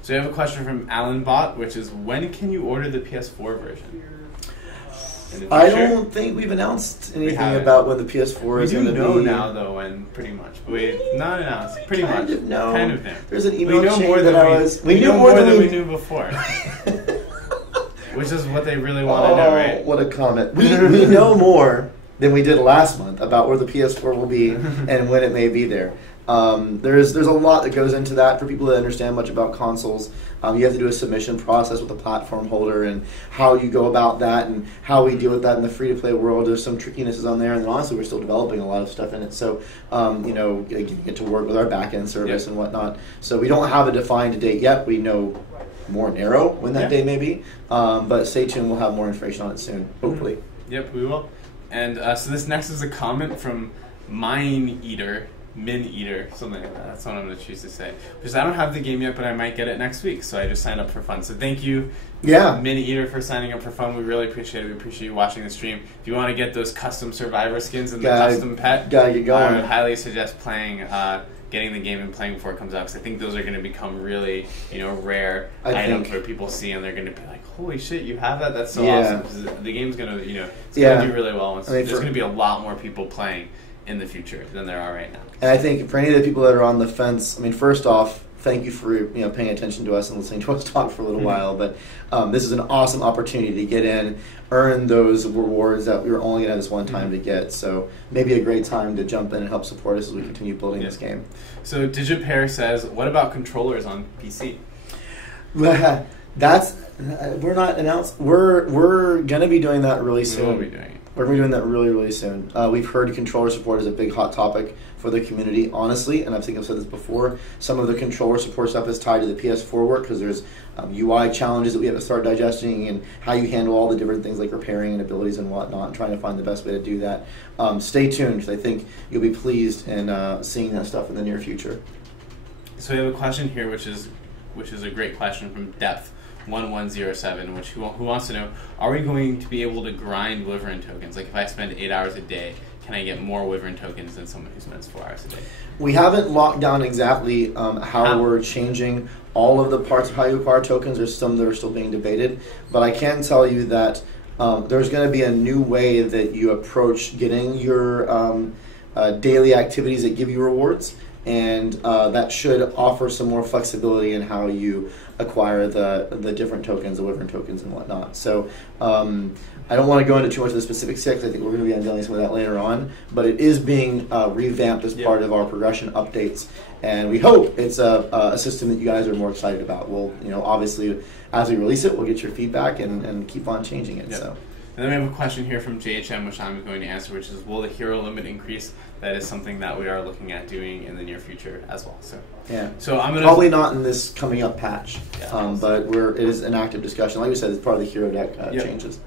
So we have a question from Alan Bott, which is, when can you order the PS4 version? I don't think we've announced anything about when the PS4 is going to be. We do know now, though, when pretty much. But we've not announced. Pretty much. Kind of know. There's an email chain that I was... We knew more than we knew before. Which is what they really want to know, right? What a comment. We know more than we did last month about where the PS4 will be and when it may be there. There's a lot that goes into that for people that understand much about consoles. You have to do a submission process with the platform holder and how you go about that and how we deal with that in the free-to-play world. There's some trickinesses on there, and then honestly, we're still developing a lot of stuff in it. So, getting it to work with our back-end service and whatnot. So we don't have a defined date yet. We know more narrow when that day may be, but stay tuned. We'll have more information on it soon, hopefully. Yep, we will. And so this next is a comment from Min Eater, something like that. That's what I'm going to choose to say. Because I don't have the game yet, but I might get it next week. So I just signed up for fun. So thank you, Min Eater, for signing up for fun. We really appreciate it. We appreciate you watching the stream. If you want to get those custom Survivor skins and the custom pet, get going. I would highly suggest getting the game and playing before it comes out, because I think those are going to become really, rare items where people see and they're going to be like, holy shit, you have that? That's so awesome. 'Cause the game's going to, it's going to do really well. There's going to be a lot more people playing in the future than there are right now. And I think for any of the people that are on the fence, first off, thank you for paying attention to us and listening to us talk for a little while. But this is an awesome opportunity to get in, earn those rewards that we were only going to have this one time to get. So maybe a great time to jump in and help support us as we continue building this game. So Digipair says, what about controllers on PC? We're not announced. We're going to be doing that really soon. We will be doing it. We're going to be doing that really, really soon. We've heard controller support is a big hot topic for the community, honestly, and I think I've said this before. Some of the controller support stuff is tied to the PS4 work because there's UI challenges that we have to start digesting and how you handle all the different things like repairing and abilities and whatnot and trying to find the best way to do that. Stay tuned, because I think you'll be pleased in seeing that stuff in the near future. So we have a question here, which is a great question from Depth 1107, who wants to know, are we going to be able to grind Wyvern tokens? Like, if I spend 8 hours a day, can I get more Wyvern tokens than someone who spends 4 hours a day? We haven't locked down exactly how we're changing all of the parts of how you acquire tokens. There's some that are still being debated, but I can tell you that there's going to be a new way that you approach getting your daily activities that give you rewards, and that should offer some more flexibility in how you acquire the different tokens, the Wyvern tokens and whatnot. So I don't want to go into too much of the specifics yet, because I think we're going to be unveiling some of that later on, but it is being revamped as part of our progression updates, and we hope it's a system that you guys are more excited about. We'll, obviously, as we release it, we'll get your feedback and keep on changing it. Yep. So. And then we have a question here from JHM, which I'm going to answer, which is, will the hero limit increase? That is something that we are looking at doing in the near future as well. So yeah, so I'm gonna probably not in this coming up patch, yeah, but it is an active discussion. Like we said, it's part of the hero deck changes.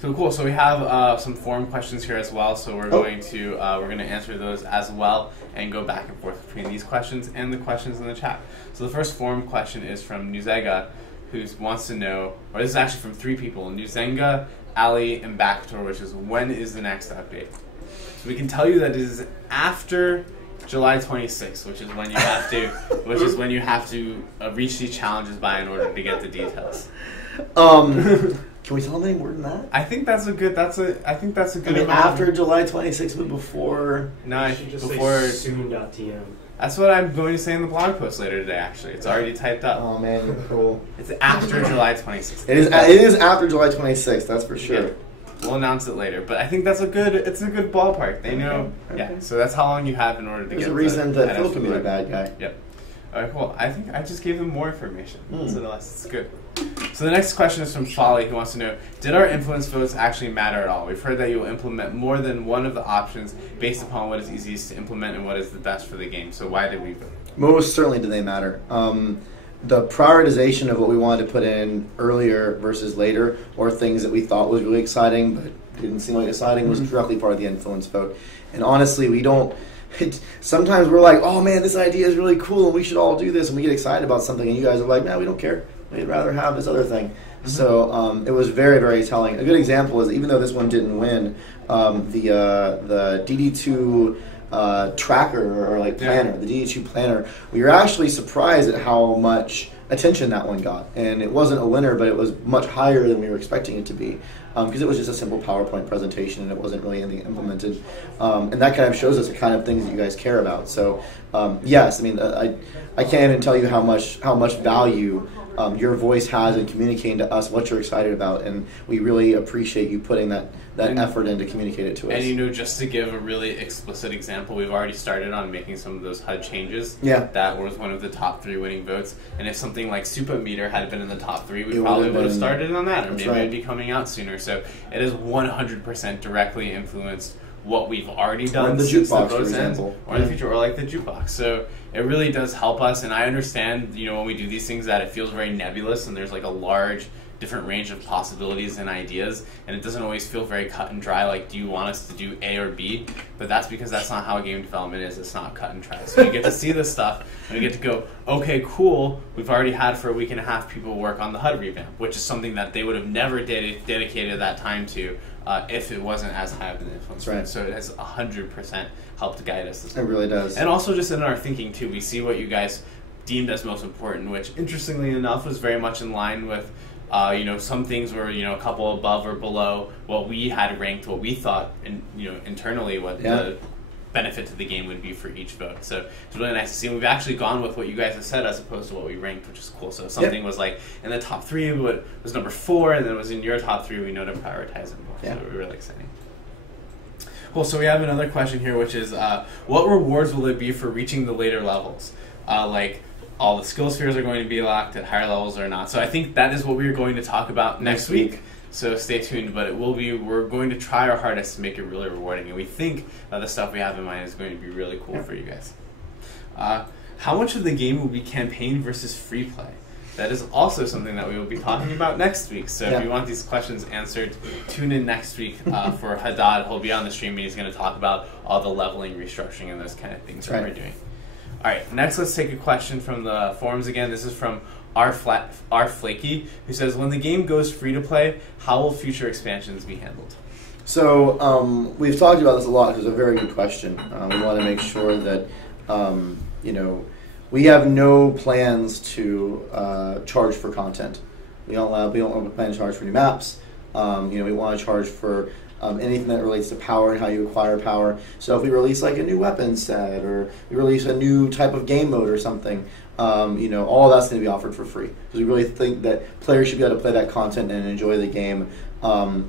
So cool. So we have some forum questions here as well. So we're going to answer those as well and go back and forth between these questions and the questions in the chat. So the first forum question is from Nuzega, who wants to know, or this is actually from 3 people: Nuzenga, Ali, and Backdoor, which is, when is the next update? So we can tell you that it is after July 26th, which is when you have to reach these challenges by in order to get the details. Can we tell them any more than that? I think that's a good. I think that's a good. After July 26th, but before. No, I should just before say soon.tm. That's what I'm going to say in the blog post later today. Actually, it's already typed up. Oh man, you're cool. It's after July 26th. It is after July 26th. That's for sure. Yeah. We'll announce it later, but I think that's it's a good ballpark. They know. Okay. Yeah. So that's how long you have in order to There's get. a reason that Phil can be the right. bad guy. Yep. All right, cool. I think I just gave them more information. So it's good. So the next question is from Folly, who wants to know, did our influence votes actually matter at all? We've heard that you will implement more than one of the options based upon what is easiest to implement and what is the best for the game. So why did we vote? Most certainly do they matter. The prioritization of what we wanted to put in earlier versus later, or things that we thought was really exciting but didn't seem like exciting, was directly part of the influence vote. And honestly, we don't... sometimes we're like, oh man, this idea is really cool and we should all do this, and we get excited about something, and you guys are like, no, we don't care. We'd rather have this other thing. So it was very, very telling. A good example is, even though this one didn't win, the DD2 tracker, or like planner, the DD2 planner, we were actually surprised at how much attention that one got. And it wasn't a winner, but it was much higher than we were expecting it to be, because it was just a simple PowerPoint presentation and it wasn't really anything implemented. And that kind of shows us the kind of things that you guys care about. So yes, I mean, I can't even tell you how much value your voice has in communicating to us what you're excited about, and we really appreciate you putting that effort in to communicate it to us. And just to give a really explicit example, we've already started on making some of those HUD changes. Yeah. That was one of the top 3 winning votes, and if something like Super Meter had been in the top 3, we probably would have started on that, or maybe it'd be coming out sooner. So it is 100% directly influenced what we've already done, or the jukebox, for example, or in the future, or like the jukebox. So it really does help us, and I understand, when we do these things, that it feels very nebulous, and there's like a large different range of possibilities and ideas, and it doesn't always feel very cut and dry, like, do you want us to do A or B? But that's because that's not how game development is. It's not cut and dry. So you get to see this stuff, and we get to go, okay, cool, we've already had for a week and a half people work on the HUD revamp, which is something that they would have never dedicated that time to if it wasn't as high of an influence. Right. So it has 100% helped guide us. It really does. And also just in our thinking, too, we see what you guys deemed as most important, which, interestingly enough, was very much in line with some things were, a couple above or below what we had ranked, what we thought, and internally what the benefit to the game would be for each vote. So it's really nice to see. And we've actually gone with what you guys have said as opposed to what we ranked, which is cool. So if something was like in the top 3, what was number 4, and then it was in your top 3, we know to prioritize it more. So we're really exciting. Cool. So we have another question here, which is, what rewards will there be for reaching the later levels? Like, all the skill spheres are going to be locked at higher levels or not. So I think that is what we're going to talk about next week. So stay tuned, but we're going to try our hardest to make it really rewarding, and we think the stuff we have in mind is going to be really cool for you guys. How much of the game will be campaign versus free play? That is also something that we will be talking about next week. So if you want these questions answered, tune in next week for Haddad. He'll be on the stream, and he's going to talk about all the leveling, restructuring, and those kind of things that we're doing. All right, next let's take a question from the forums again. This is from R Flaky, who says, when the game goes free to play, how will future expansions be handled? So we've talked about this a lot. It's a very good question. We want to make sure that we have no plans to charge for content. We don't plan to charge for new maps. We want to charge for anything that relates to power and how you acquire power. So if we release like a new weapon set, or we release a new type of game mode or something, all of that's going to be offered for free. Because we really think that players should be able to play that content and enjoy the game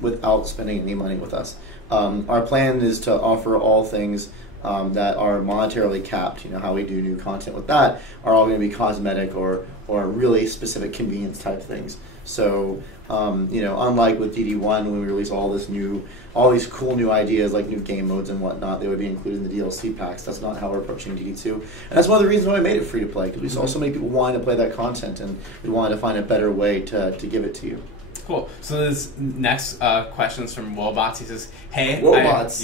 without spending any money with us. Our plan is to offer all things that are monetarily capped. How we do new content with that are all going to be cosmetic or really specific convenience type things. So, unlike with DD1, when we release all these cool new ideas like new game modes and whatnot, they would be included in the DLC packs. That's not how we're approaching DD2, and that's one of the reasons why we made it free to play, because we saw so many people wanting to play that content, and we wanted to find a better way to give it to you. Cool. So this next question's from Wobots. He says, "Hey, Wobots.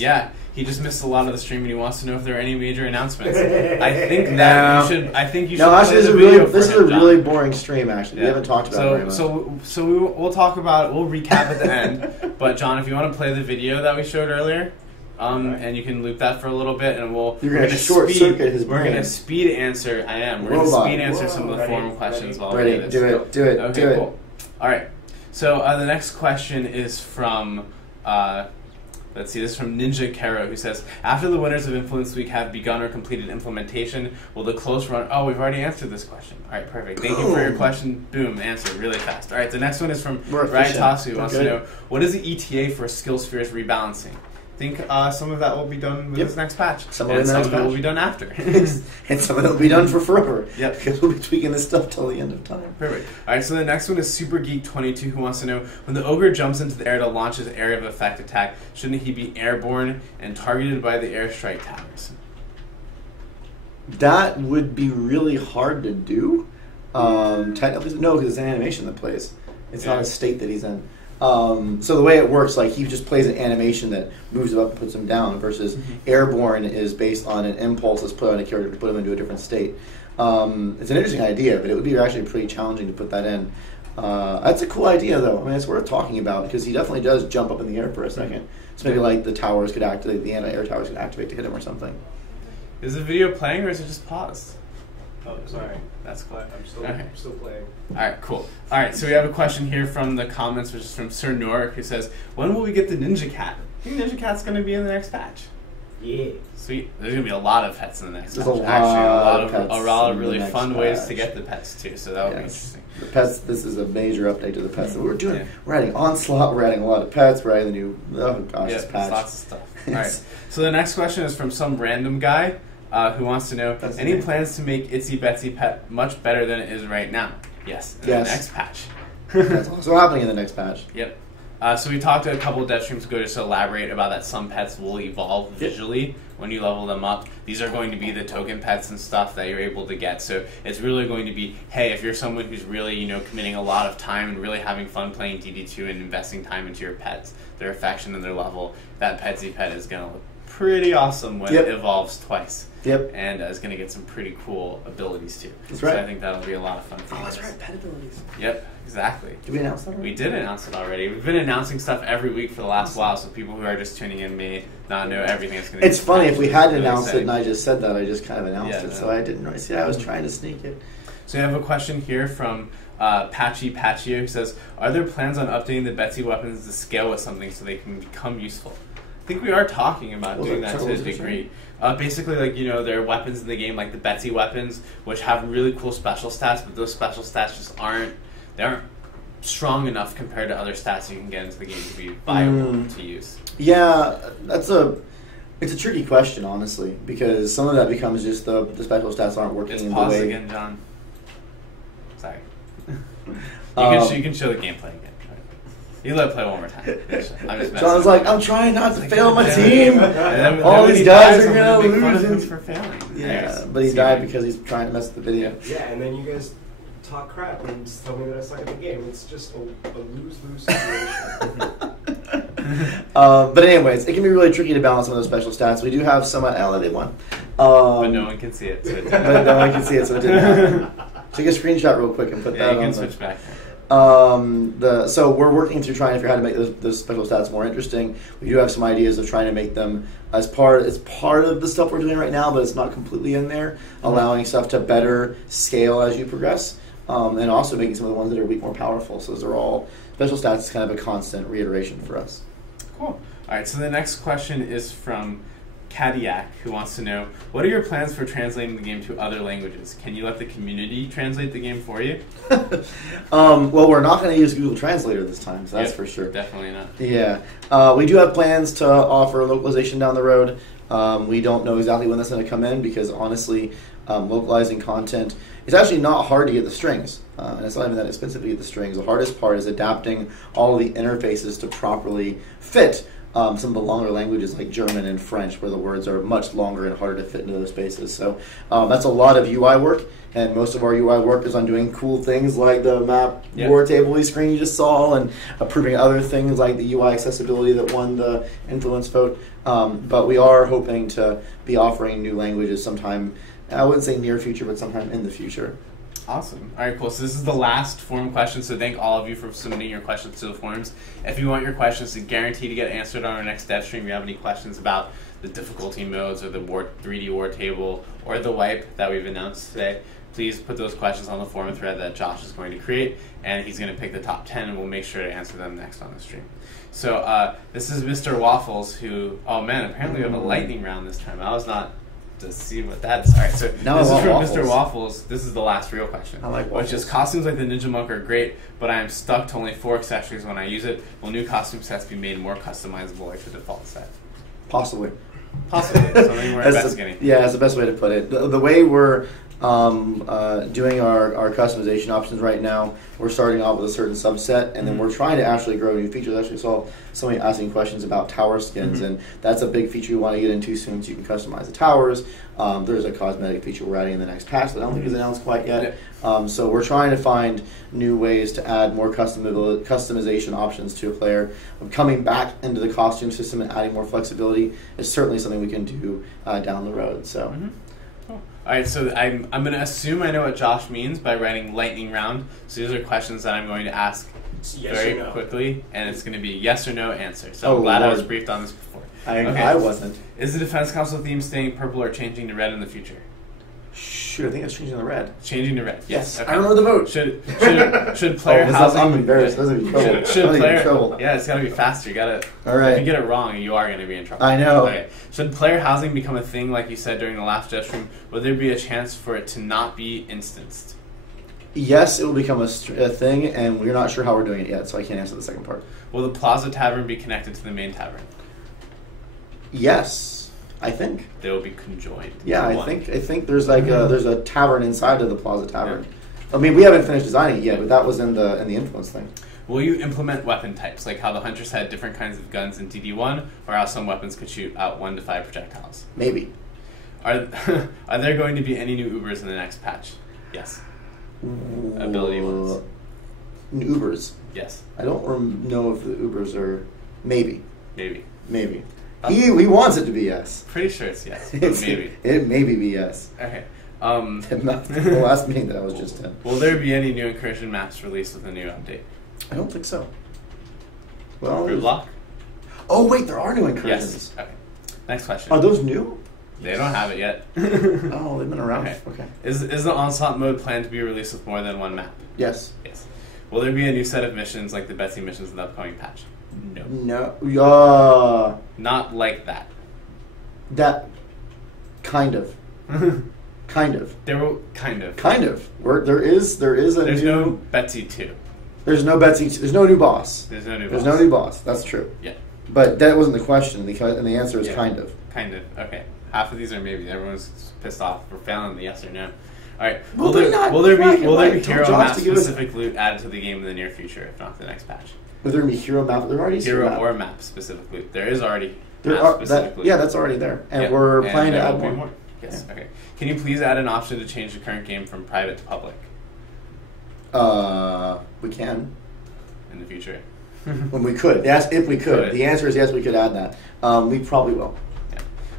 He just missed a lot of the stream, and he wants to know if there are any major announcements." I think that you should. I think you should. No, actually, this is a John. really boring stream. Actually, we haven't talked about it very much. So we'll talk about. We'll recap at the end. But John, if you want to play the video that we showed earlier, and you can loop that for a little bit, and You're going to short circuit his brain. We're going to speed answer. I am. We're going to speed answer some of the forum questions while we do this. Do it. Okay, cool. All right. So the next question is from, let's see, this is from Ninja Kero, who says, after the winners of Influence Week have begun or completed implementation, will the close run... Oh, we've already answered this question. All right, perfect. Thank you for your question. Boom, answer really fast. All right, the next one is from Ryatasu, who wants to know, what is the ETA for skill spheres rebalancing? I think some of that will be done with this next patch. Some of it will be done after. And some of it will be done for forever. Yep. Because we'll be tweaking this stuff till the end of time. Perfect. All right, so the next one is Super Geek 22, who wants to know, when the ogre jumps into the air to launch his area of effect attack, shouldn't he be airborne and targeted by the airstrike towers? That would be really hard to do. Technically, no, because it's an animation that plays. It's not a state that he's in. So the way it works, like he just plays an animation that moves him up and puts him down, versus airborne is based on an impulse that's put on a character to put him into a different state. It's an interesting idea, but it would be actually pretty challenging to put that in. That's a cool idea, though. I mean, it's worth talking about, because he definitely does jump up in the air for a second. So maybe like the towers could activate, the anti-air towers could activate to hit him or something. Is the video playing, or is it just paused? Oh, sorry. That's cool. I'm still playing. All right, cool. All right, so we have a question here from the comments, which is from Sir Norik, who says, when will we get the Ninja Cat? I think Ninja Cat's going to be in the next patch. Yeah. Sweet. There's going to be a lot of pets in the next patch. There's a lot of really fun ways to get the pets, too, so that would be interesting. The pets, this is a major update to the pets that we're doing. Yeah. We're adding Onslaught, we're adding a lot of pets, we're adding the new, this patch. Lots of stuff. All right, so the next question is from some random guy. Who wants to know, any plans to make Itsy Betsy Pet much better than it is right now? Yes, in the next patch. That's also happening in the next patch. Yep. So we talked a couple of Devstreams ago just to elaborate about that some pets will evolve visually when you level them up. These are going to be the token pets and stuff that you're able to get. So it's really going to be, hey, if you're someone who's really, committing a lot of time and really having fun playing DD2 and investing time into your pets, their affection and their level, that Petsy Pet is going to look pretty awesome when it evolves twice. Yep. And is going to get some pretty cool abilities too. That's right. So I think that'll be a lot of fun for you. Oh, that's right, pet abilities. Yep, exactly. Did we announce that already? We did announce it already. We've been announcing stuff every week for the last while, so people who are just tuning in may not know everything that's going to be. It's funny, if we hadn't announced it and I just said that, I just kind of announced it, so I didn't really see. I was trying to sneak it. So we have a question here from Patchy Patchio, who says, are there plans on updating the Betsy weapons to scale with something so they can become useful? I think we are talking about doing that to a degree. Basically, there are weapons in the game, like the Betsy weapons, which have really cool special stats, but those special stats just aren't strong enough compared to other stats you can get into the game to be viable to use. Yeah, it's a tricky question, honestly, because some of that becomes just the special stats aren't working in the way. Pause again, John. Sorry. You can show the gameplay again. You let it play one more time. John's like, I'm trying not to fail my team. All these guys are going to lose. For failing. Yeah, but he died because he's trying to mess with the video. Yeah, and then you guys talk crap and tell me that I suck at the game. It's just a lose-lose situation. But anyways, it can be really tricky to balance some of those special stats. We do have some. They won. But no one can see it. So it didn't happen. Take a screenshot real quick and put that on. You can switch back. So we're working through trying to figure out how to make those special stats more interesting. We do have some ideas of trying to make them as part of the stuff we're doing right now, but it's not completely in there, allowing stuff to better scale as you progress, and also making some of the ones that are weak more powerful. So those are all special stats is kind of a constant reiteration for us. Cool. All right, so the next question is from Cadillac, who wants to know, what are your plans for translating the game to other languages? Can you let the community translate the game for you? Well, we're not going to use Google Translator this time, so that's for sure. Definitely not. Yeah. We do have plans to offer localization down the road. We don't know exactly when that's going to come in because, honestly, localizing content, it's actually not hard to get the strings. And it's not even that expensive to get the strings. The hardest part is adapting all of the interfaces to properly fit some of the longer languages like German and French, where the words are much longer and harder to fit into those spaces. So that's a lot of UI work, and most of our UI work is on doing cool things like the map war table screen you just saw, and approving other things like the UI accessibility that won the influence vote. But we are hoping to be offering new languages sometime, I wouldn't say near future, but sometime in the future. Awesome. All right, cool. So this is the last forum question, so thank all of you for submitting your questions to the forums. If you want your questions to guarantee to get answered on our next Devstream, if you have any questions about the difficulty modes or the 3D war table or the wipe that we've announced today, please put those questions on the forum thread that Josh is going to create, and he's going to pick the top 10, and we'll make sure to answer them next on the stream. So this is Mr. Waffles, who, oh man, apparently we have a lightning round this time. I was not to see what that's. All right, so now this is from waffles. Mr. Waffles. This is the last real question. I like waffles. Which is, costumes like the Ninja Monk are great, but I am stuck to only 4 accessories when I use it. Will new costume sets be made more customizable like the default set? Possibly. Possibly. Something we're investigating. Yeah, that's the best way to put it. The way we're doing our customization options right now, we're starting off with a certain subset, and then we're trying to actually grow new features. I actually saw somebody asking questions about tower skins, and that's a big feature we want to get into soon, so you can customize the towers. There's a cosmetic feature we're adding in the next patch that I don't think is announced quite yet. So we're trying to find new ways to add more customization options to a player. Coming back into the costume system and adding more flexibility is certainly something we can do down the road. So. Cool. All right, so I'm going to assume I know what Josh means by writing lightning round. So these are questions that I'm going to ask very quickly, and it's going to be yes or no answer. So I'm glad I was briefed on this before. I wasn't. Is the Defense Council theme staying purple or changing to red in the future? Shoot, I think it's changing to red. Changing to red. Yes. Okay. I remember the vote. Should player housing? I'm embarrassed. This is in trouble. Should player? Yeah, it's got to be faster. You got to. All right. If you get it wrong, you are going to be in trouble. I know. Okay. Should player housing become a thing, like you said during the last Devstream? Would there be a chance for it to not be instanced? Yes, it will become a thing, and we're not sure how we're doing it yet, so I can't answer the second part. Will the Plaza Tavern be connected to the main tavern? Yes, I think. They will be conjoined. Yeah, I think there's like there's a tavern inside of the Plaza Tavern. Yeah. I mean, we haven't finished designing it yet, but that was in the influence thing. Will you implement weapon types, like how the Hunters had different kinds of guns in DD1, or how some weapons could shoot out 1 to 5 projectiles? Maybe. Are there going to be any new Ubers in the next patch? Yes. Ability ones. Ubers. Yes. I don't know if the Ubers are... Maybe. Maybe. He wants it to be yes. Pretty sure it's yes, but maybe. It maybe be yes. Okay. The last meeting that I was just in. Will there be any new incursion maps released with a new update? I don't think so. Well, Root Lock? Oh wait, there are new incursions. Yes. Okay. Next question. Are those new? They don't have it yet. Oh, they've been around. Okay. Is the onslaught mode planned to be released with more than one map? Yes. Yes. Will there be a new set of missions like the Betsy missions in the upcoming patch? No. No. Not like that. That. Kind of. Kind of. There will kind of. Kind of. There is a. There's no Betsy 2. There's no Betsy. There's no new boss. There's no new boss. That's true. Yeah. But that wasn't the question. And the answer is kind of. Kind of. Okay. Half of these are maybe. Everyone's pissed off for failing the yes or no. All right. Will there be hero map to specific loot added to the game in the near future, if not the next patch? Will there be hero map? There already is hero or map specific loot. There is already. That's already there, and we're planning to add more. Yes. Yeah. Okay. Can you please add an option to change the current game from private to public? We can. In the future. When we could. Yes, if we could. The answer is yes, we could add that. We probably will.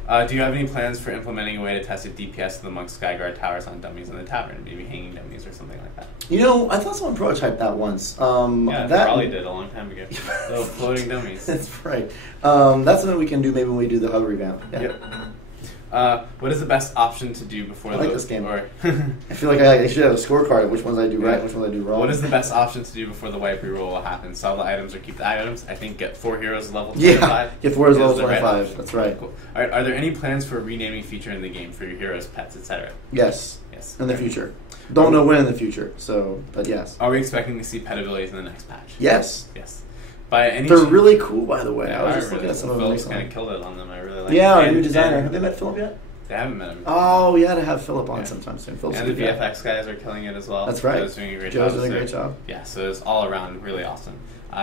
Yeah. Do you have any plans for implementing a way to test the DPS of the Monk Skyguard towers on dummies in the tavern? Maybe hanging dummies or something like that? You know, I thought someone prototyped that once. That probably did a long time ago. Little floating dummies. That's right. That's something we can do maybe when we do the hub revamp. Yeah. Yep. What is the best option to do before I like this game. Or I feel like I should have a scorecard of which ones I do right and which ones I do wrong. what is the best option to do before the wipe reroll will happen? Sell the items or keep the items? I think get 4 heroes level 25. Yeah, get 4 heroes level Is the right 25. option. That's right. Cool. Alright, are there any plans for a renaming feature in the game for your heroes, pets, etc.? Yes. Yes. In the future. Don't know when in the future, so, but yes. Are we expecting to see pet abilities in the next patch? Yes. Yes. By any They're chance- really cool, by the way. Yeah, I was I just really looking at some of them Philip's recently. kind of killed it on them. I really like Yeah, it. our And- new designer. and Have they met Philip yet? They haven't met him. Oh, yeah, to have Philip on Yeah. sometime soon. Philip's And a the good guy. VFX guys are killing it as well. That's right. Joe's doing a great Joe's job. doing a So- great job. Yeah, so it's all around really awesome.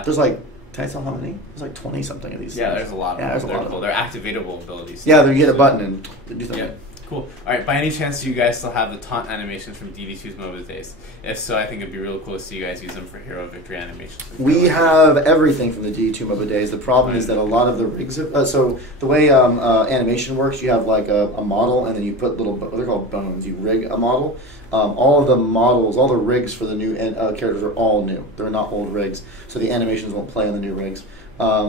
There's like, can I tell how many? There's like 20 something of these Yeah, things. there's a lot of Yeah, them. there's a lot of Cool. them. They're activatable abilities. Yeah, too. you get a So- button and do something. Yeah, cool. All right, by any chance do you guys still have the taunt animations from DD2's MOBA days? If so, I think it'd be really cool to see you guys use them for hero victory animations. We have everything from the D2 MOBA days. The problem is that a lot of the rigs, so the way animation works, you have like a model and then you put little, they're called bones. You rig a model. All of the models, all the rigs for the new characters are all new. They're not old rigs, so the animations won't play on the new rigs.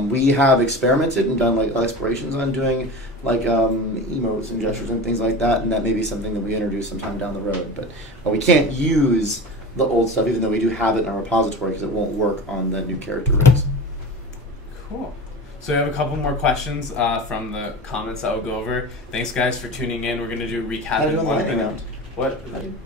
We have experimented and done like explorations on doing like emotes and gestures and things like that, and that may be something that we introduce sometime down the road. But we can't use the old stuff, even though we do have it in our repository, because it won't work on the new character rigs. Cool. So we have a couple more questions from the comments that we'll go over. Thanks, guys, for tuning in. We're going to do a recap How did in the 1 lightning minute. round? What?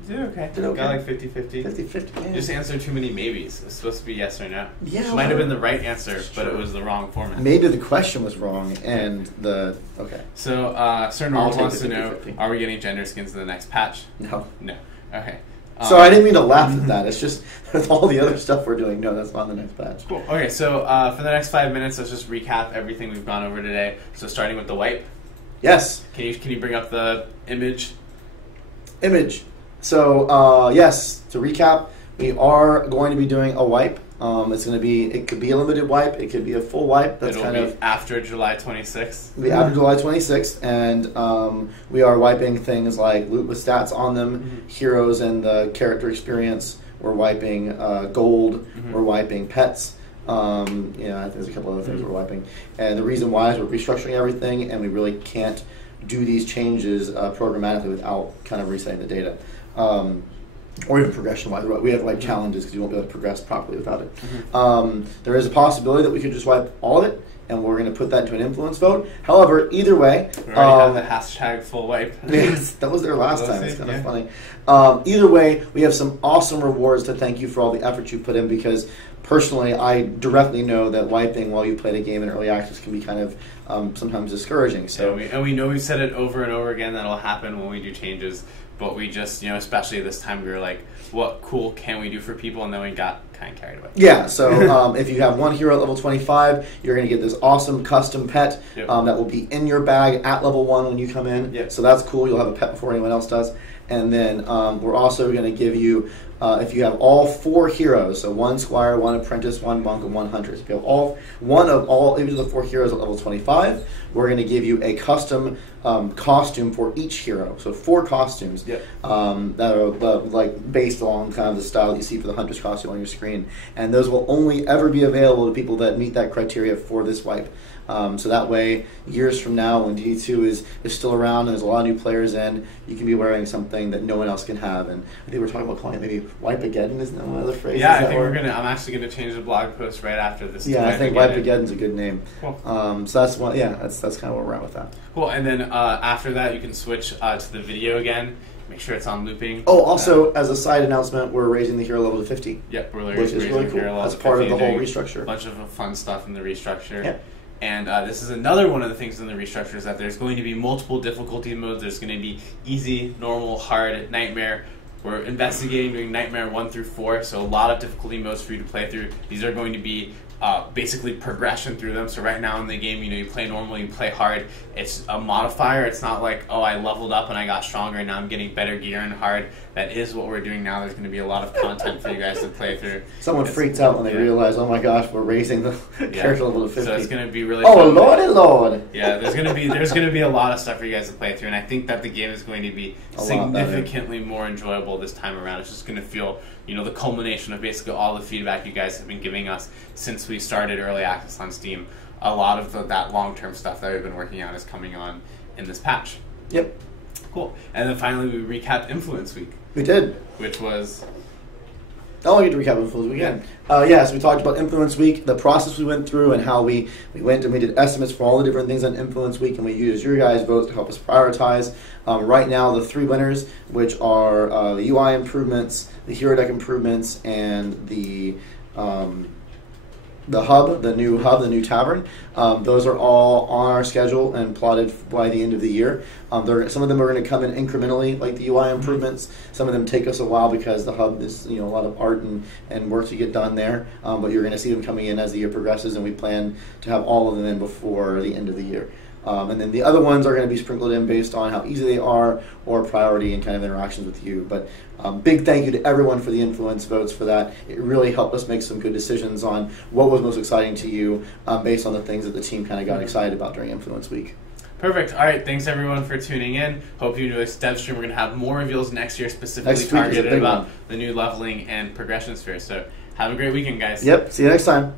Did okay. Did okay. Got like 50-50. 50-50. Yeah. Just answer too many maybes. It's supposed to be yes or no. Yeah, Which might have been the right answer, but Sure. it was the wrong format. Maybe the question was wrong, and the okay. So, Sir I'll Normal take wants the to know, 50-50. are we getting gender skins in the next patch? No. No. Okay. So I didn't mean to laugh at that. It's just with all the other stuff we're doing. No, that's not in the next patch. Cool. Okay, so for the next 5 minutes, let's just recap everything we've gone over today. So starting with the wipe. Yes. Can you bring up the image? Image. So yes, to recap, we are going to be doing a wipe. It's going to be, it could be a limited wipe, it could be a full wipe. That's It'll kind be of after July 26th. It'll be after July 26th, and we are wiping things like loot with stats on them, heroes and the character experience. We're wiping gold. We're wiping pets. I think there's a couple other things we're wiping. And the reason why is we're restructuring everything, and we really can't do these changes programmatically without kind of resetting the data. Or even progression-wise. We have to wipe challenges because you won't be able to progress properly without it. There is a possibility that we could just wipe all of it, and we're going to put that into an influence vote. However, either way... We already have the hashtag full wipe. Yes, that was there last time. It's see, kind of yeah. funny. Either way, we have some awesome rewards to thank you for all the effort you put in, because personally, I directly know that wiping while you play the game in early access can be kind of sometimes discouraging. So and we know we've said it over and over again that'll happen when we do changes, but we just, especially this time, we were like, what cool can we do for people? And then we got kind of carried away. yeah, so if you have one hero at level 25, you're going to get this awesome custom pet Yep. that will be in your bag at level 1 when you come in. Yep. So that's cool. You'll have a pet before anyone else does. And then we're also going to give you, if you have all 4 heroes, so 1 squire, 1 apprentice, 1 monk, and 1 huntress. If you have even the 4 heroes at level 25, we're going to give you a custom costume for each hero. So 4 costumes Yep. that are like based on kind of the style that you see for the huntress costume on your screen. And those will only ever be available to people that meet that criteria for this wipe. So that way, years from now, when DD2 is still around and there's a lot of new players in, you can be wearing something that no one else can have. And I think we're talking about calling it maybe Wipeageddon, isn't that one of the phrases? Yeah, I think I'm actually gonna change the blog post right after this. Yeah, I think Wipeageddon's a good name. Cool. So that's one. Yeah, that's kind of where we're at with that. Cool, and then after that, you can switch to the video again. Make sure it's on looping. Oh, also, as a side announcement, we're raising the hero level to 50. Yep, we're Which is raising really the cool. hero level That's to part of 50 the whole and doing restructure. A bunch of fun stuff in the restructure. Yep. And this is another one of the things in the restructure is that there's going to be multiple difficulty modes. There's going to be easy, normal, hard, nightmare. We're investigating doing nightmare 1 through 4, so a lot of difficulty modes for you to play through. These are going to be basically progression through them. So right now in the game, you play normal, you play hard. It's a modifier. It's not like, oh, I leveled up and I got stronger and now I'm getting better gear in hard. That is what we're doing now. There's going to be a lot of content for you guys to play through. Someone freaks out when they realize, oh my gosh, we're raising the character level to 50. So it's going to be really Oh, fun. lordy lord! Yeah, there's going to be a lot of stuff for you guys to play through, and I think that the game is going to be A lot better. significantly more enjoyable this time around. It's just going to feel, the culmination of basically all the feedback you guys have been giving us since we started early access on Steam. A lot of that long-term stuff that we've been working on is coming on in this patch. Yep. Cool. And then finally, we recapped Influence Week, We did. which was... Oh, I get to recap Influence Week again. So we talked about Influence Week, the process we went through, and how we went and we did estimates for all the different things on Influence Week, and we used your guys' votes to help us prioritize. Right now, the 3 winners, which are the UI improvements, the Hero Deck improvements, and the hub, the new tavern. Those are all on our schedule and plotted by the end of the year. Some of them are going to come in incrementally, like the UI improvements. Some of them take us a while because the hub is a lot of art and work to get done there. But you're going to see them coming in as the year progresses, and we plan to have all of them in before the end of the year. And then the other ones are going to be sprinkled in based on how easy they are or priority and kind of interactions with you. But big thank you to everyone for the influence votes for that. It really helped us make some good decisions on what was most exciting to you based on the things that the team kind of got excited about during Influence Week. Perfect. All right. Thanks, everyone, for tuning in. Hope you enjoy Devstream. We're going to have more reveals next year, specifically Next week is a targeted big about one. the new leveling and progression sphere. So have a great weekend, guys. Yep. See you next time.